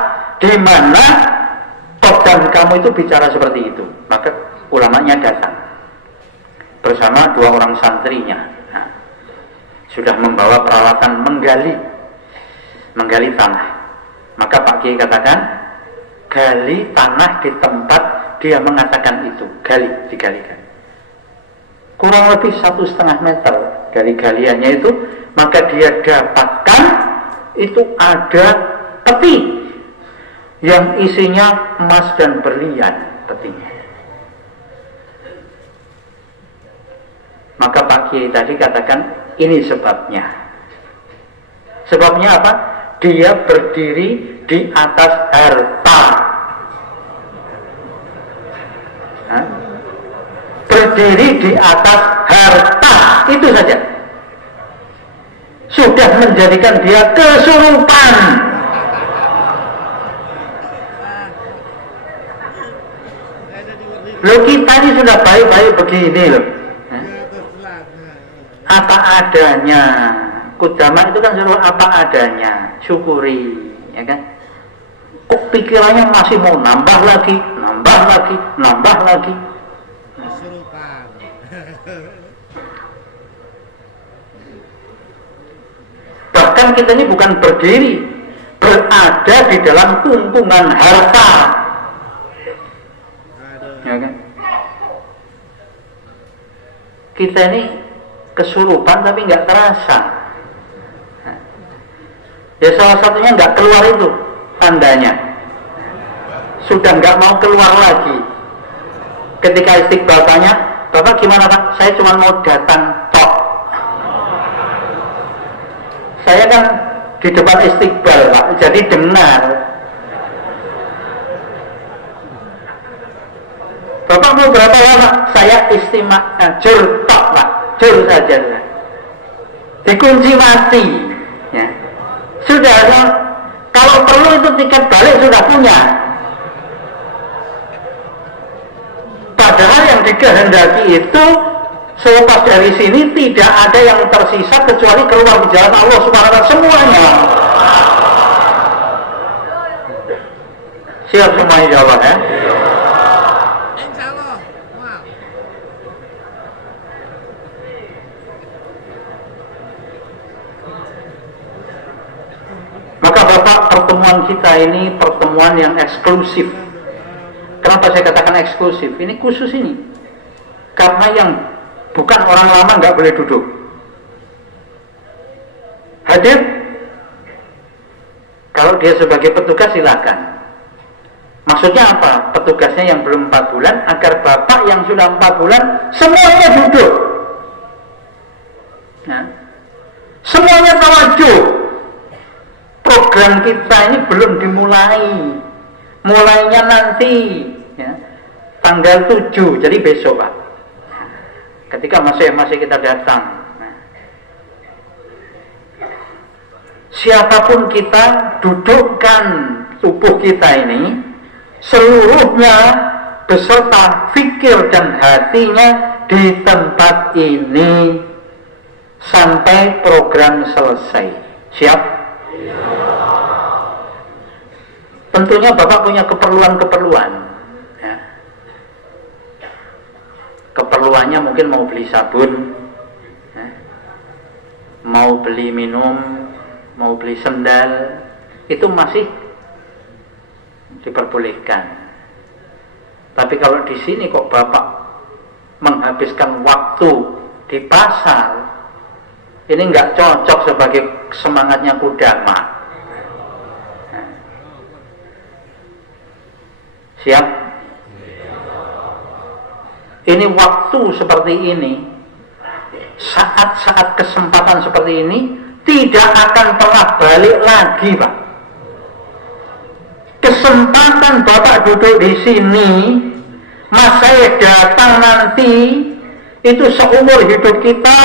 di mana kodam kamu itu bicara seperti itu. Maka ulamanya datang bersama 2 orang santrinya. Nah, sudah membawa peralatan menggali tanah. Maka Pak Kiai katakan, gali tanah di tempat dia mengatakan itu, digalikan. Kurang lebih 1,5 meter dari galiannya itu, maka dia dapatkan itu ada peti yang isinya emas dan berlian petinya. Maka Pak Kiai tadi katakan ini sebabnya. Sebabnya apa? Dia berdiri di atas harta. Berdiri di atas harta, itu saja sudah menjadikan dia kesurupan. Loh, kita ini sudah baik-baik begini loh, apa adanya. Kudaman itu kan suruh apa adanya, syukuri, ya kan? Kok pikirannya masih mau nambah lagi. Bahkan kita ini bukan berdiri, berada di dalam kungkungan harta, ya kan? Kita ini kesurupan tapi nggak terasa. Ya salah satunya nggak keluar itu tandanya, sudah nggak mau keluar lagi. Ketika istiqbal tanya, Bapak gimana Pak? Saya cuma mau datang tok. Saya kan di depan istiqbal Pak, jadi dengar. Bapak mau berapa lama? Saya istimewa jur tok Pak, jur saja. Dikunci mati. Ya. Sudah, kalau perlu itu tiket balik sudah punya. Padahal yang dikehendaki itu selepas dari sini tidak ada yang tersisa kecuali keluar di jalan Allah Subhanahu wa ta'ala semuanya. Siap semuanya jawab ya? Insyaallah. Maka Bapak, pertemuan kita ini pertemuan yang eksklusif. Kenapa saya katakan eksklusif? Ini khusus ini. Karena yang bukan orang lama nggak boleh duduk. Hadir. Kalau dia sebagai petugas silakan. Maksudnya apa? Petugasnya yang belum 4 bulan, agar Bapak yang sudah 4 bulan semuanya duduk. Nah, semuanya tawajuh. Program kita ini belum dimulai. Mulainya nanti ya, tanggal 7, jadi besok Pak. Ketika masih kita datang. Nah, siapapun kita, dudukkan tubuh kita ini seluruhnya beserta fikir dan hatinya di tempat ini sampai program selesai. Siap? Tentunya Bapak punya keperluan-keperluan ya. Keperluannya mungkin mau beli sabun ya, mau beli minum, mau beli sendal, itu masih diperbolehkan. Tapi kalau di sini kok Bapak menghabiskan waktu di pasar, ini nggak cocok sebagai semangatnya Kudama. Siap? Ini waktu seperti ini, saat-saat kesempatan seperti ini tidak akan pernah balik lagi Pak. Kesempatan Bapak duduk di sini, Mas saya datang nanti, itu seumur hidup kita,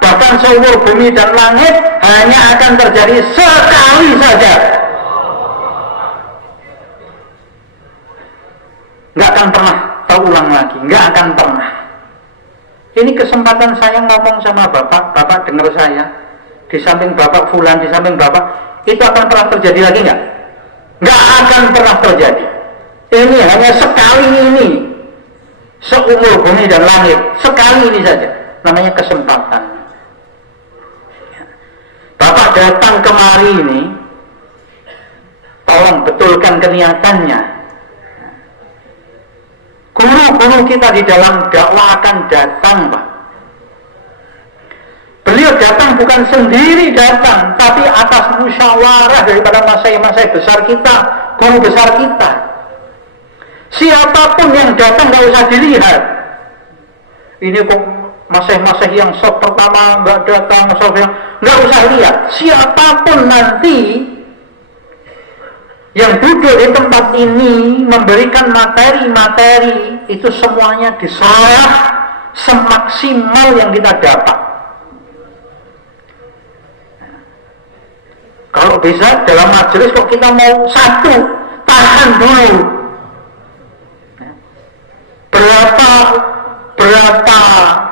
bahkan seumur bumi dan langit, hanya akan terjadi sekali saja. nggak akan pernah terulang lagi, nggak akan pernah. Ini kesempatan saya ngomong sama bapak, bapak dengar saya, di samping bapak fulan, di samping bapak, itu akan pernah terjadi lagi nggak? Nggak akan pernah terjadi. Ini hanya sekali ini, seumur bumi dan langit, sekali ini saja, namanya kesempatan. Bapak datang kemari ini, tolong betulkan keniatannya. Guru-guru kita di dalam dakwah akan datang, Pak. Beliau datang bukan sendiri datang, tapi atas musyawarah daripada masai-masai besar kita, guru besar kita. Siapapun yang datang nggak usah dilihat. Ini kok masai-masai yang sok pertama nggak datang, sok yang nggak usah lihat. Siapapun nanti yang duduk di tempat ini memberikan materi-materi itu semuanya diserah semaksimal yang kita dapat. Kalau bisa dalam majelis kok kita mau satu, tahan dulu. Berapa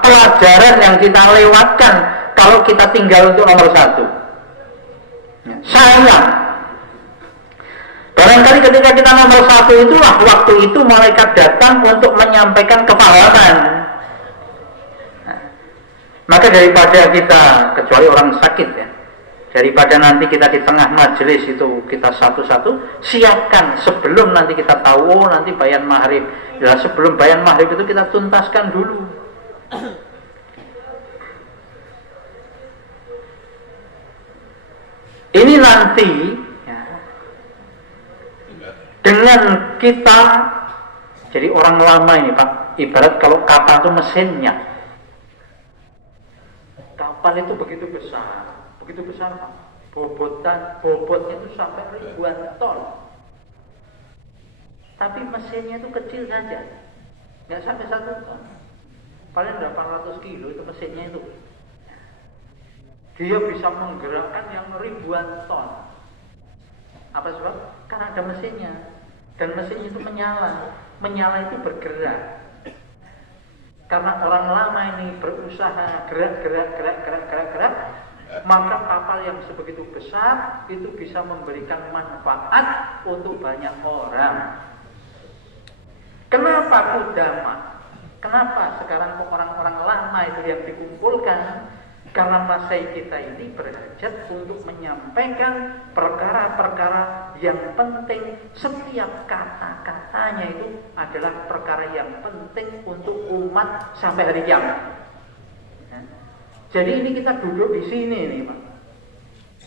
pelajaran yang kita lewatkan kalau kita tinggal untuk nomor satu. Sayang. Barangkali ketika kita nomor satu itulah waktu itu malaikat datang untuk menyampaikan kepahlawanan. Maka daripada kita, kecuali orang sakit ya, daripada nanti kita di tengah majelis itu kita satu-satu, siapkan sebelum nanti kita tahu, oh nanti bayan maghrib. Ya, sebelum bayan maghrib itu kita tuntaskan dulu. Ini nanti dengan kita jadi orang lama ini Pak, ibarat kalau kapal itu mesinnya. Kapal itu begitu besar Pak. Bobotnya itu sampai ribuan ton. Tapi mesinnya itu kecil saja, nggak sampai 1 ton. Paling 800 kilo itu mesinnya itu. Dia bisa menggerakkan yang ribuan ton. Apa sebab? Karena ada mesinnya. Dan mesin itu menyala itu bergerak. Karena orang lama ini berusaha gerak, maka kapal yang sebegitu besar itu bisa memberikan manfaat untuk banyak orang. Kenapa kudama? Kenapa sekarang orang-orang lama itu yang dikumpulkan? Karena masai kita ini berhajat untuk menyampaikan perkara-perkara yang penting. Setiap kata-katanya itu adalah perkara yang penting untuk umat sampai hari kiamat. Jadi ini kita duduk di sini nih Pak.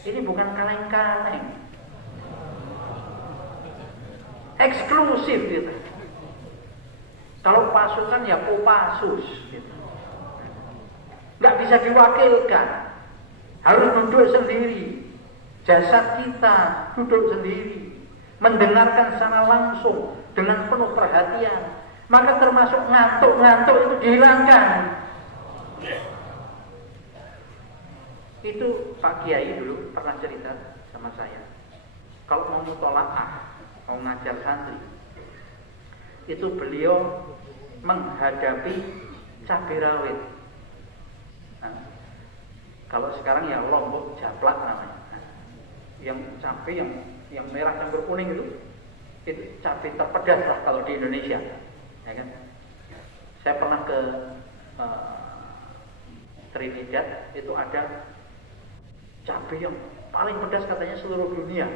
Ini bukan kaleng-kaleng, eksklusif gitu. Kalau pasukan ya Kopassus gitu. Nggak bisa diwakilkan, harus duduk sendiri. Jasad kita duduk sendiri, mendengarkan secara langsung dengan penuh perhatian. Maka termasuk ngantuk-ngantuk itu dihilangkan. Itu Pak Kiai dulu pernah cerita sama saya. Kalau mau mutolaah, mau ngajar santri, itu beliau menghadapi cabai rawit. Nah, kalau sekarang ya lombok japlak namanya. Yang cabai yang merah campur kuning itu cabai terpedas lah kalau di Indonesia, ya kan? Saya pernah ke Trinidad, itu ada cabai yang paling pedas katanya seluruh dunia.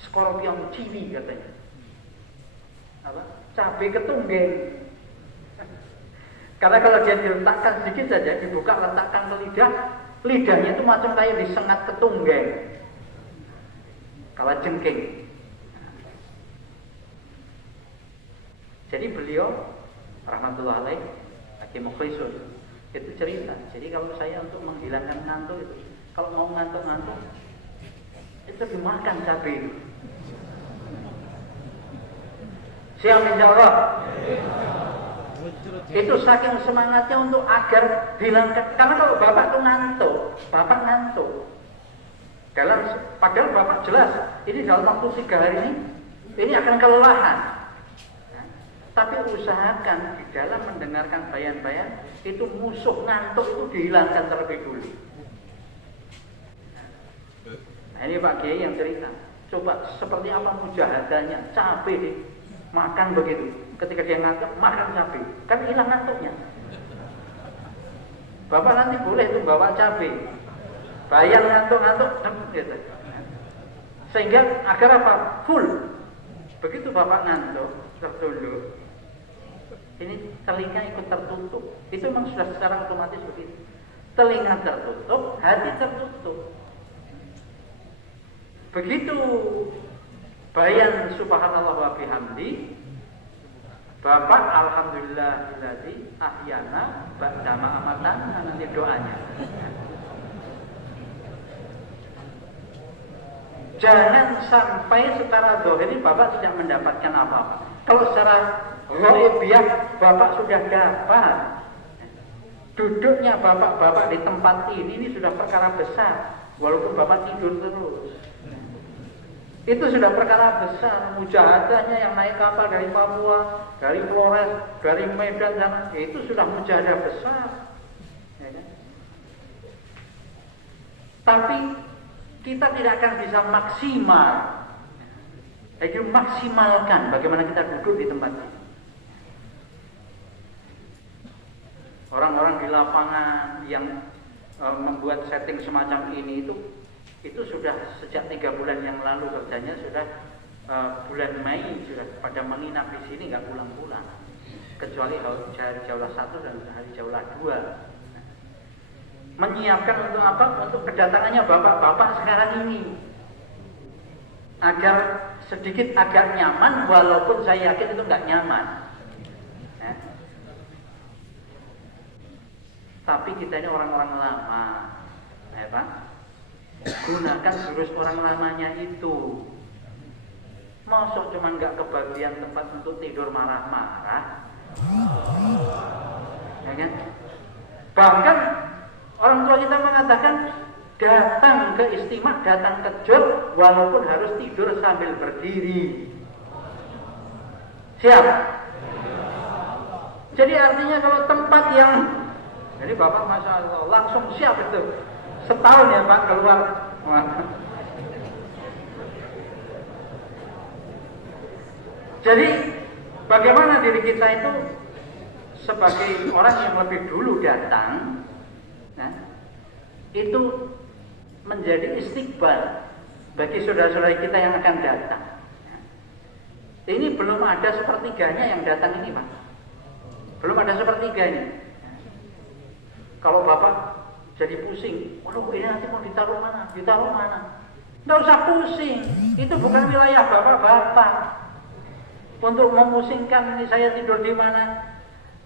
Scorpion chili katanya. Apa? Cabai ketunggeng. Karena kalau dia diletakkan sedikit saja, dibuka, letakkan ke lidah, lidahnya itu macam kayak disengat ketunggeng. Kalau jengking. Jadi beliau, rahmatullah alaih, Hakim Mukhlisun, itu cerita. Jadi kalau saya untuk menghilangkan ngantuk itu, kalau mau ngantuk-ngantuk, itu dimakan cabai itu. Siap insyaallah. Itu saking semangatnya untuk agar hilangkan. Karena kalau bapak tuh ngantuk, padahal bapak jelas, ini dalam waktu 3 hari ini Ini akan kelelahan. Nah, tapi usahakan di dalam mendengarkan bayan-bayan itu musuh ngantuk itu dihilangkan terlebih dulu. Nah, ini Pak Kiai yang cerita. Coba seperti apa mujahadahnya, capek deh. Makan begitu. Ketika dia ngantuk, makan cabai. Kan hilang ngantuknya. Bapak nanti boleh tuh bawa cabai. Bayang ngantuk-ngantuk, gitu. Sehingga agar apa? Full. Begitu Bapak ngantuk, tertunduk. Ini telinga ikut tertutup. Itu memang sudah secara otomatis begitu. Telinga tertutup, hati tertutup. Begitu bayan subhanallah wa bihamdi, Bapak alhamdulillahilladzi ahyana ba'da ma'amatan, nanti doanya. Jangan sampai secara zahir Bapak tidak mendapatkan apa-apa. Kalau secara ghaibiyah Bapak sudah dapat. Duduknya Bapak di tempat ini sudah perkara besar, walaupun Bapak tidur terus. Itu sudah perkara besar. Mujahadahnya yang naik kapal dari Papua, dari Flores, dari Medan sana, itu sudah mujahadah besar. Ya kan? Tapi kita tidak akan bisa maksimal. Jadi maksimalkan bagaimana kita duduk di tempat ini. Orang-orang di lapangan yang membuat setting semacam ini itu sudah sejak 3 bulan yang lalu kerjanya sudah bulan Mei sudah pada menginap di sini, nggak pulang-pulang kecuali hari Jaulah 1 dan hari Jaulah 2. Menyiapkan untuk apa? Untuk kedatangannya bapak-bapak sekarang ini agar sedikit agak nyaman, walaupun saya yakin itu nggak nyaman. Tapi kita ini orang-orang lama, ya Pak. Gunakan jurus orang lamanya itu. Mosok cuman nggak kebagian tempat untuk tidur marah-marah, ya kan? Bahkan orang tua kita mengatakan datang ke istimewa, datang ke jur, walaupun harus tidur sambil berdiri. Siap? Jadi artinya kalau tempat yang, jadi Bapak Masya Allah langsung siap itu. Setahun ya Pak keluar. Jadi bagaimana diri kita itu sebagai orang yang lebih dulu datang, nah, itu menjadi istiqbal bagi saudara-saudara kita yang akan datang. Ini belum ada sepertiganya yang datang ini Pak. Belum ada sepertiganya. Kalau Bapak jadi pusing, waduh ini nanti mau ditaruh mana? Ditaruh mana? Nggak usah pusing, itu bukan wilayah bapak-bapak untuk memusingkan ini saya tidur di mana.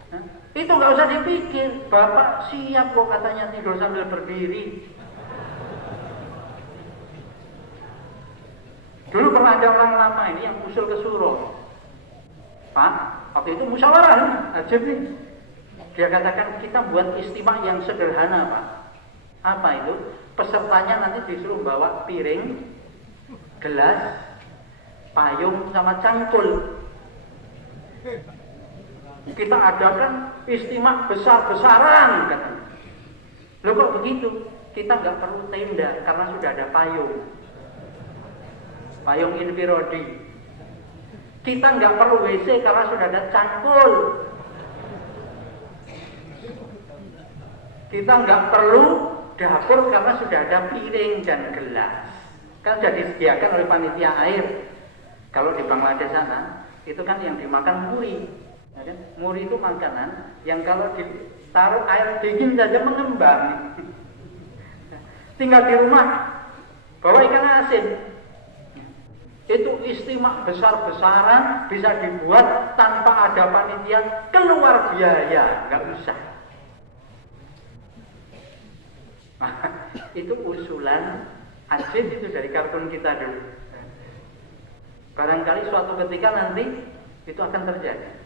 Nah, itu nggak usah dipikir, bapak siap kok katanya tidur sambil berdiri. Dulu pernah ada orang lama ini yang usul ke Suro, Pak, waktu itu musyawarah, ajib nih. Dia katakan kita buat istimewa yang sederhana Pak. Apa itu? Pesertanya nanti disuruh bawa piring, gelas, payung sama cangkul. Kita adakan istimewa besar-besaran katanya. Loh kok begitu? Kita nggak perlu tenda karena sudah ada payung. Payung infirodi. Kita nggak perlu WC karena sudah ada cangkul. Kita nggak perlu dapur karena sudah ada piring dan gelas. Kan sudah disediakan oleh panitia air. Kalau di Bangladesh sana, itu kan yang dimakan muri. Ya kan? Muri itu makanan yang kalau ditaruh air dingin saja mengembang. Tinggal di rumah bawa ikan asin. Itu istimewa besar-besaran bisa dibuat tanpa ada panitia, keluar biaya, nggak usah. Itu usulan ajib itu dari kartun kita dulu. Barangkali suatu ketika nanti itu akan terjadi.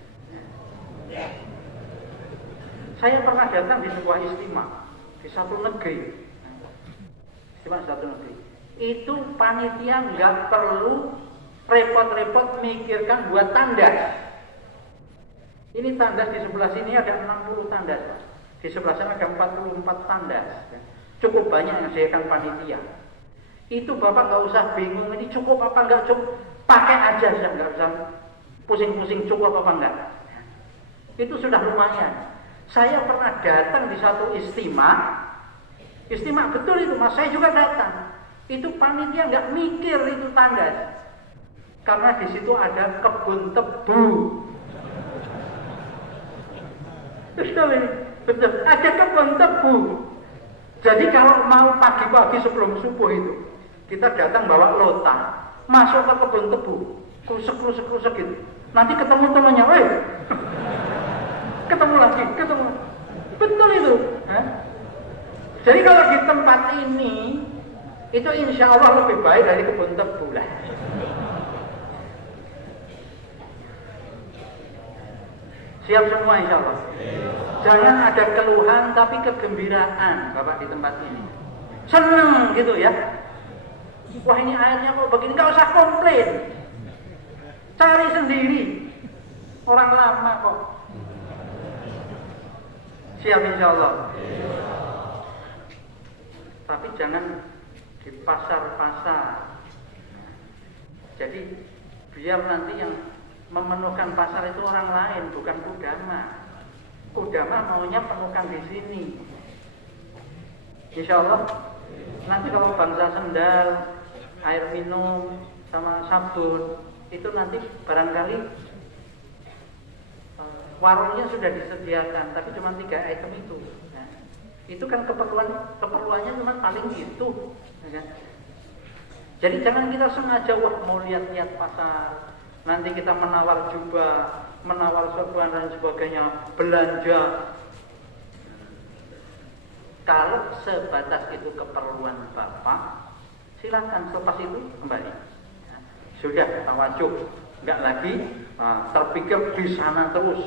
Saya pernah datang di sebuah istimewa di satu negeri. Istimewa satu negeri. Itu panitia nggak perlu repot-repot mikirkan buat tandas. Ini tandas di sebelah sini ada 60 tandas, di sebelah sana ada 44 tandas. Cukup banyak yang disediakan panitia. Itu Bapak nggak usah bingung ini cukup apa nggak cukup, pakai aja, nggak usah pusing-pusing cukup apa enggak. Itu sudah lumayan. Saya pernah datang di satu istimewa betul itu, Mas, saya juga datang. Itu panitia nggak mikir itu tandas, karena di situ ada kebun tebu. Betul, ada kebun tebu. Jadi kalau mau pagi-pagi sebelum subuh itu, kita datang bawa lota, masuk ke kebun tebu, krusek gitu. Nanti ketemu temannya, ketemu lagi. Betul itu. Jadi kalau di tempat ini, itu insya Allah lebih baik dari kebun tebu lah. Siap semua insya Allah. Jangan ada keluhan tapi kegembiraan Bapak di tempat ini. Seneng gitu ya. Wah ini airnya kok begini, nggak usah komplain. Cari sendiri. Orang lama kok. Siap insya Allah. Tapi jangan di pasar-pasar. Jadi biar nanti yang memenuhkan pasar itu orang lain, bukan Kudama. Kudama maunya penuhkan di sini. Insya Allah nanti kalau bangsa sendal, air minum, sama sabun, itu nanti barangkali warungnya sudah disediakan, tapi cuma 3 item itu. Nah, itu kan keperluannya cuma paling itu. Ya. Jadi jangan kita sengaja mau lihat-lihat pasar. Nanti kita menawar jubah, menawar sorban dan sebagainya, belanja. Kalau sebatas itu keperluan Bapak, silakan, selepas itu kembali. Sudah tawajuh, enggak lagi terpikir di sana terus.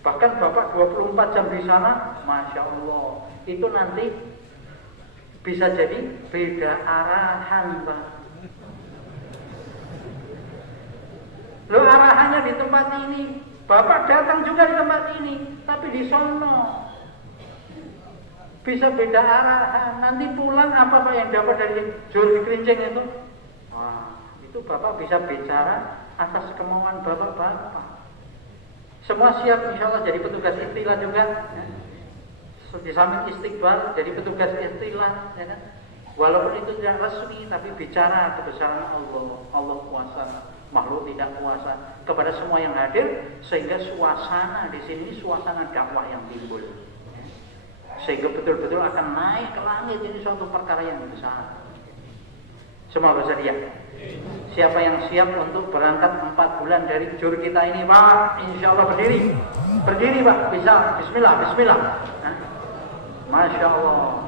Bahkan Bapak 24 jam di sana, Masya Allah, itu nanti bisa jadi beda arahan, Pak. Lo arahannya di tempat ini, Bapak datang juga di tempat ini, tapi di sono bisa beda arahan. Nanti pulang apa Pak yang dapat dari juri kerincing itu? Wah, itu Bapak bisa bicara atas kemauan Bapak-Bapak. Semua siap insya Allah jadi petugas istilah juga. Ya. Di samping istiqbal jadi petugas istilah, ya kan? Walaupun itu tidak resmi, tapi bicara kebesaran Allah. Allah kuasa, makhluk tidak kuasa kepada semua yang hadir, sehingga suasana di sini suasana dakwah yang timbul, sehingga betul-betul akan naik ke langit. Ini suatu perkara yang besar. Semua bersedia. Siapa yang siap untuk berangkat 4 bulan dari jur kita ini, Pak? Insya Allah berdiri Pak, bisa. Bismillah. Nah, Masya Allah.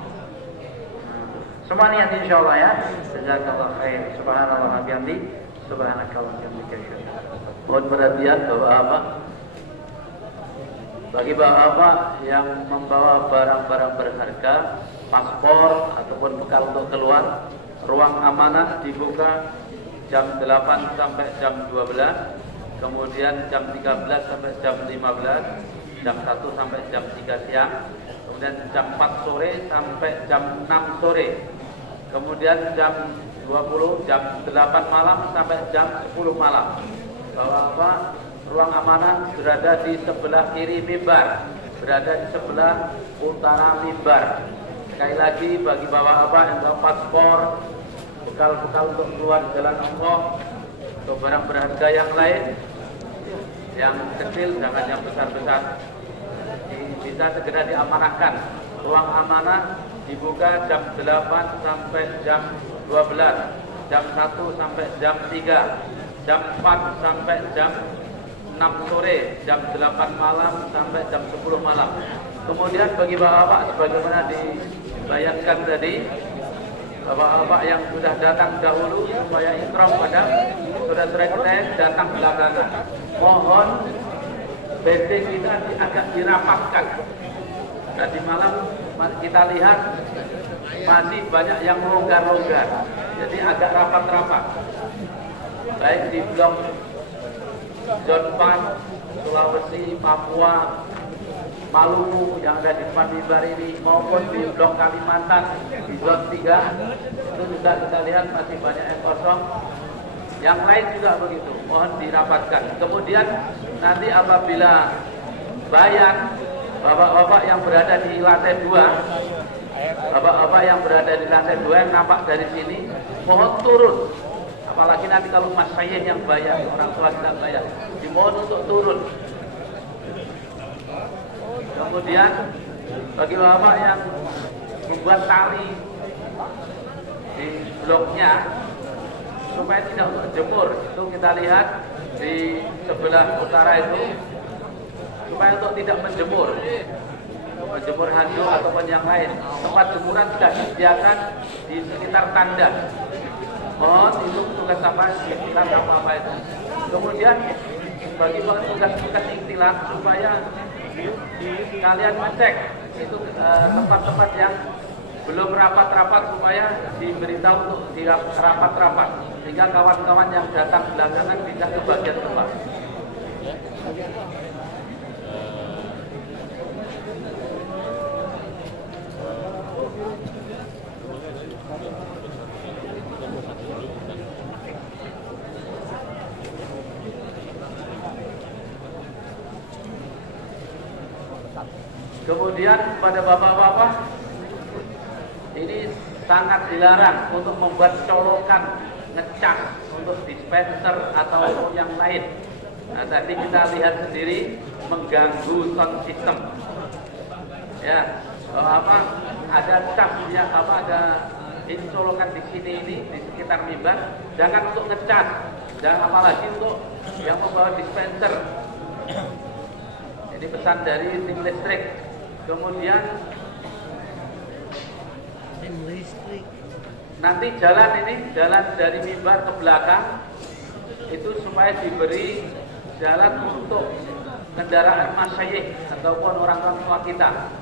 Semua niat insya Allah ya. Jazakallah khair. Subhanallah bihamdi. Subhanakallah bihamdika. Mohon perhatian Bapak-bapak. Bagi Bapak-bapak yang membawa barang-barang berharga, paspor ataupun bekal untuk keluar, ruang amanah dibuka jam 8 sampai jam 12, kemudian jam 13 sampai jam 15, jam 1 sampai jam 3 siang, kemudian jam 4 sore sampai jam 6 sore, kemudian jam 20, jam 8 malam sampai jam 10 malam. Bapak-bapak, ruang amanah berada di sebelah kiri mimbar, berada di sebelah utara mimbar. Sekali lagi bagi bapak-bapak yang bawa paspor, bekal-bekal untuk keluar jalan Allah, untuk barang berharga yang lain, yang kecil jangan yang besar-besar, bisa segera diamanahkan. Ruang amanah dibuka jam 8 sampai jam 12, jam 1 sampai jam 3, jam 4 sampai jam 6 sore, jam 8 malam sampai jam 10 malam. Kemudian bagi bapak-bapak sebagaimana dibayangkan tadi, bapak-bapak yang sudah datang dahulu supaya ikram pada saudara-saudara kita yang datang belakangan, mohon BD kita agak dirapatkan. Tadi malam kita lihat masih banyak yang longgar-longgar, jadi agak rapat-rapat. baik di blok Zon 4, Sulawesi, Papua, Maluku yang ada di depan mimbar ini, maupun di blok Kalimantan di Zon 3, itu juga kita lihat masih banyak yang kosong. Yang lain juga begitu, mohon dirapatkan. Kemudian nanti apabila bayar, bapak-bapak yang berada di lantai 2, bapak-bapak yang berada di lantai 2 yang nampak dari sini, mohon turun. Apalagi nanti kalau mas saya yang bayar, orang tua tidak bayar, dimohon untuk turun. Kemudian bagi bapak yang membuat tali di bloknya supaya tidak berjemur, itu kita lihat di sebelah utara itu, supaya untuk tidak menjemur handuk ataupun yang lain. Tempat jemuran sudah disediakan di sekitar tanda. Mohon itu tugas apa ikhtilat apa itu. Kemudian bagi tugas ikhtilat supaya kalian ngecek itu tempat-tempat yang belum rapat-rapat supaya diberitahu untuk dirapat-rapat sehingga kawan-kawan yang datang belakangan bisa ke bagian tempat. Kemudian pada bapak-bapak, ini sangat dilarang untuk membuat colokan ngecas untuk dispenser atau yang lain. Nah, tadi kita lihat sendiri mengganggu sound system. Ya, apa ada casnya, ada ini colokan di sini ini di sekitar mimbar, jangan untuk ngecas, jangan apalagi untuk yang membawa dispenser. Jadi pesan dari tim listrik. Kemudian nanti jalan dari mimbar ke belakang itu supaya diberi jalan untuk kendaraan masyayikh ataupun orang tua kita.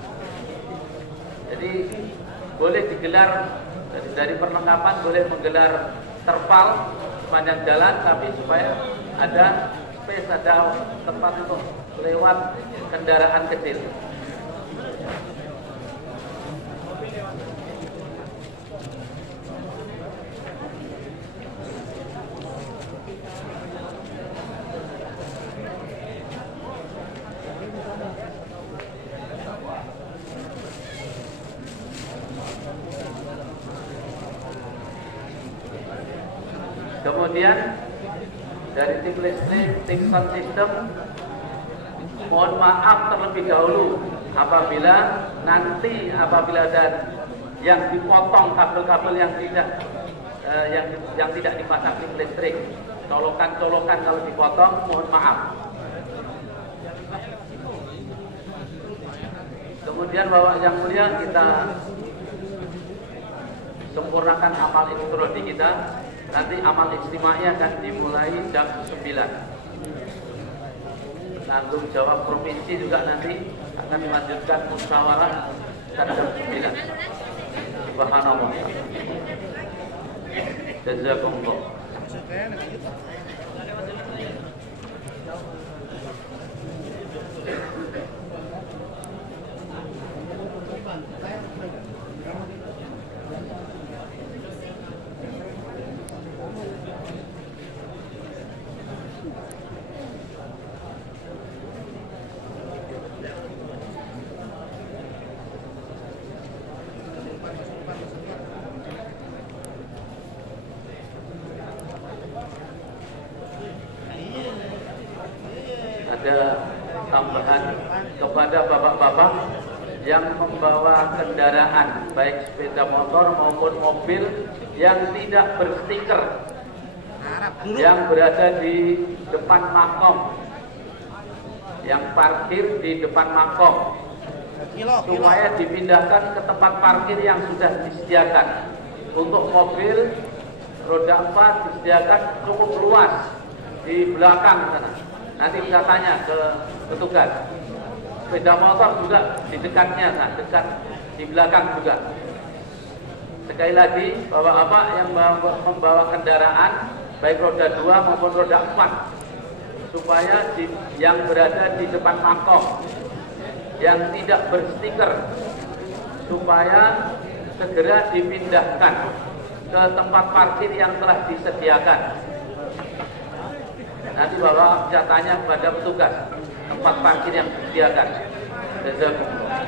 Jadi boleh digelar dari perlengkapan, boleh menggelar terpal sepanjang jalan, tapi supaya ada space, ada tempat untuk lewat kendaraan kecil. Kemudian dari tim listrik, tim sound system, mohon maaf terlebih dahulu apabila ada yang dipotong kabel-kabel yang tidak dipasang tim listrik, colokan-colokan kalau dipotong, mohon maaf. Kemudian Bapak yang mulia, kita sempurnakan amal introdi kita. Nanti amal ijtimai akan dimulai jam 9. Tanggung jawab provinsi juga nanti akan melanjutkan musyawarah pada jam 9. Subhanallah. Jazakumullah. Ada tambahan kepada bapak-bapak yang membawa kendaraan baik sepeda motor maupun mobil yang tidak berstiker, yang berada di depan makom, yang parkir di depan makom, supaya dipindahkan ke tempat parkir yang sudah disediakan. Untuk mobil roda 4 disediakan cukup luas di belakang sana. Nanti bisa tanya ke petugas. Sepeda motor juga di dekatnya, dekat di belakang juga. Sekali lagi, bapak-bapak yang membawa kendaraan baik roda 2 maupun roda 4, supaya yang berada di depan mangkok yang tidak berstiker supaya segera dipindahkan ke tempat parkir yang telah disediakan. Nanti bawa catanya kepada petugas tempat parkir yang disediakan. Jazakumullah.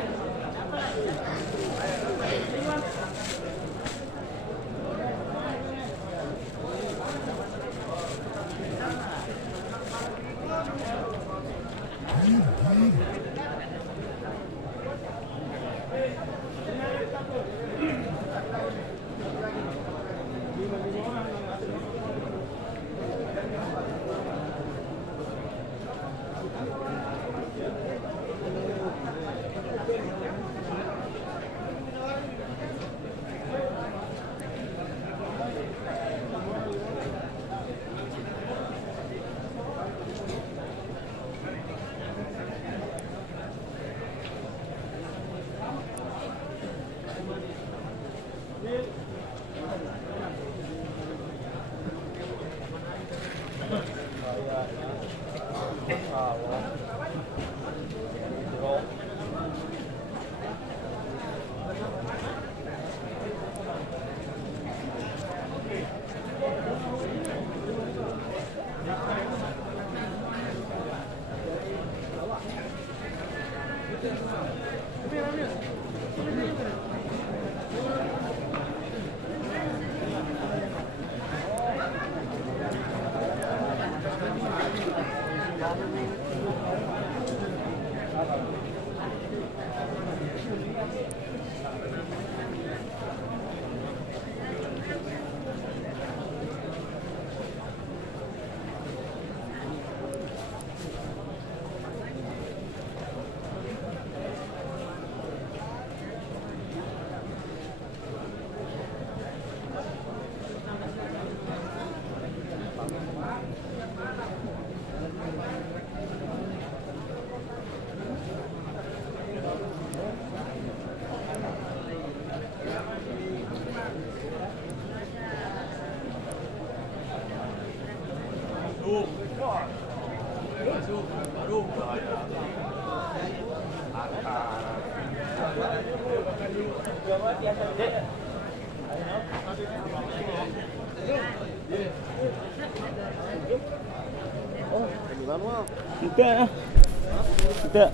Kita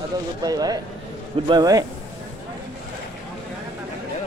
ada goodbye baik. Goodbye baik.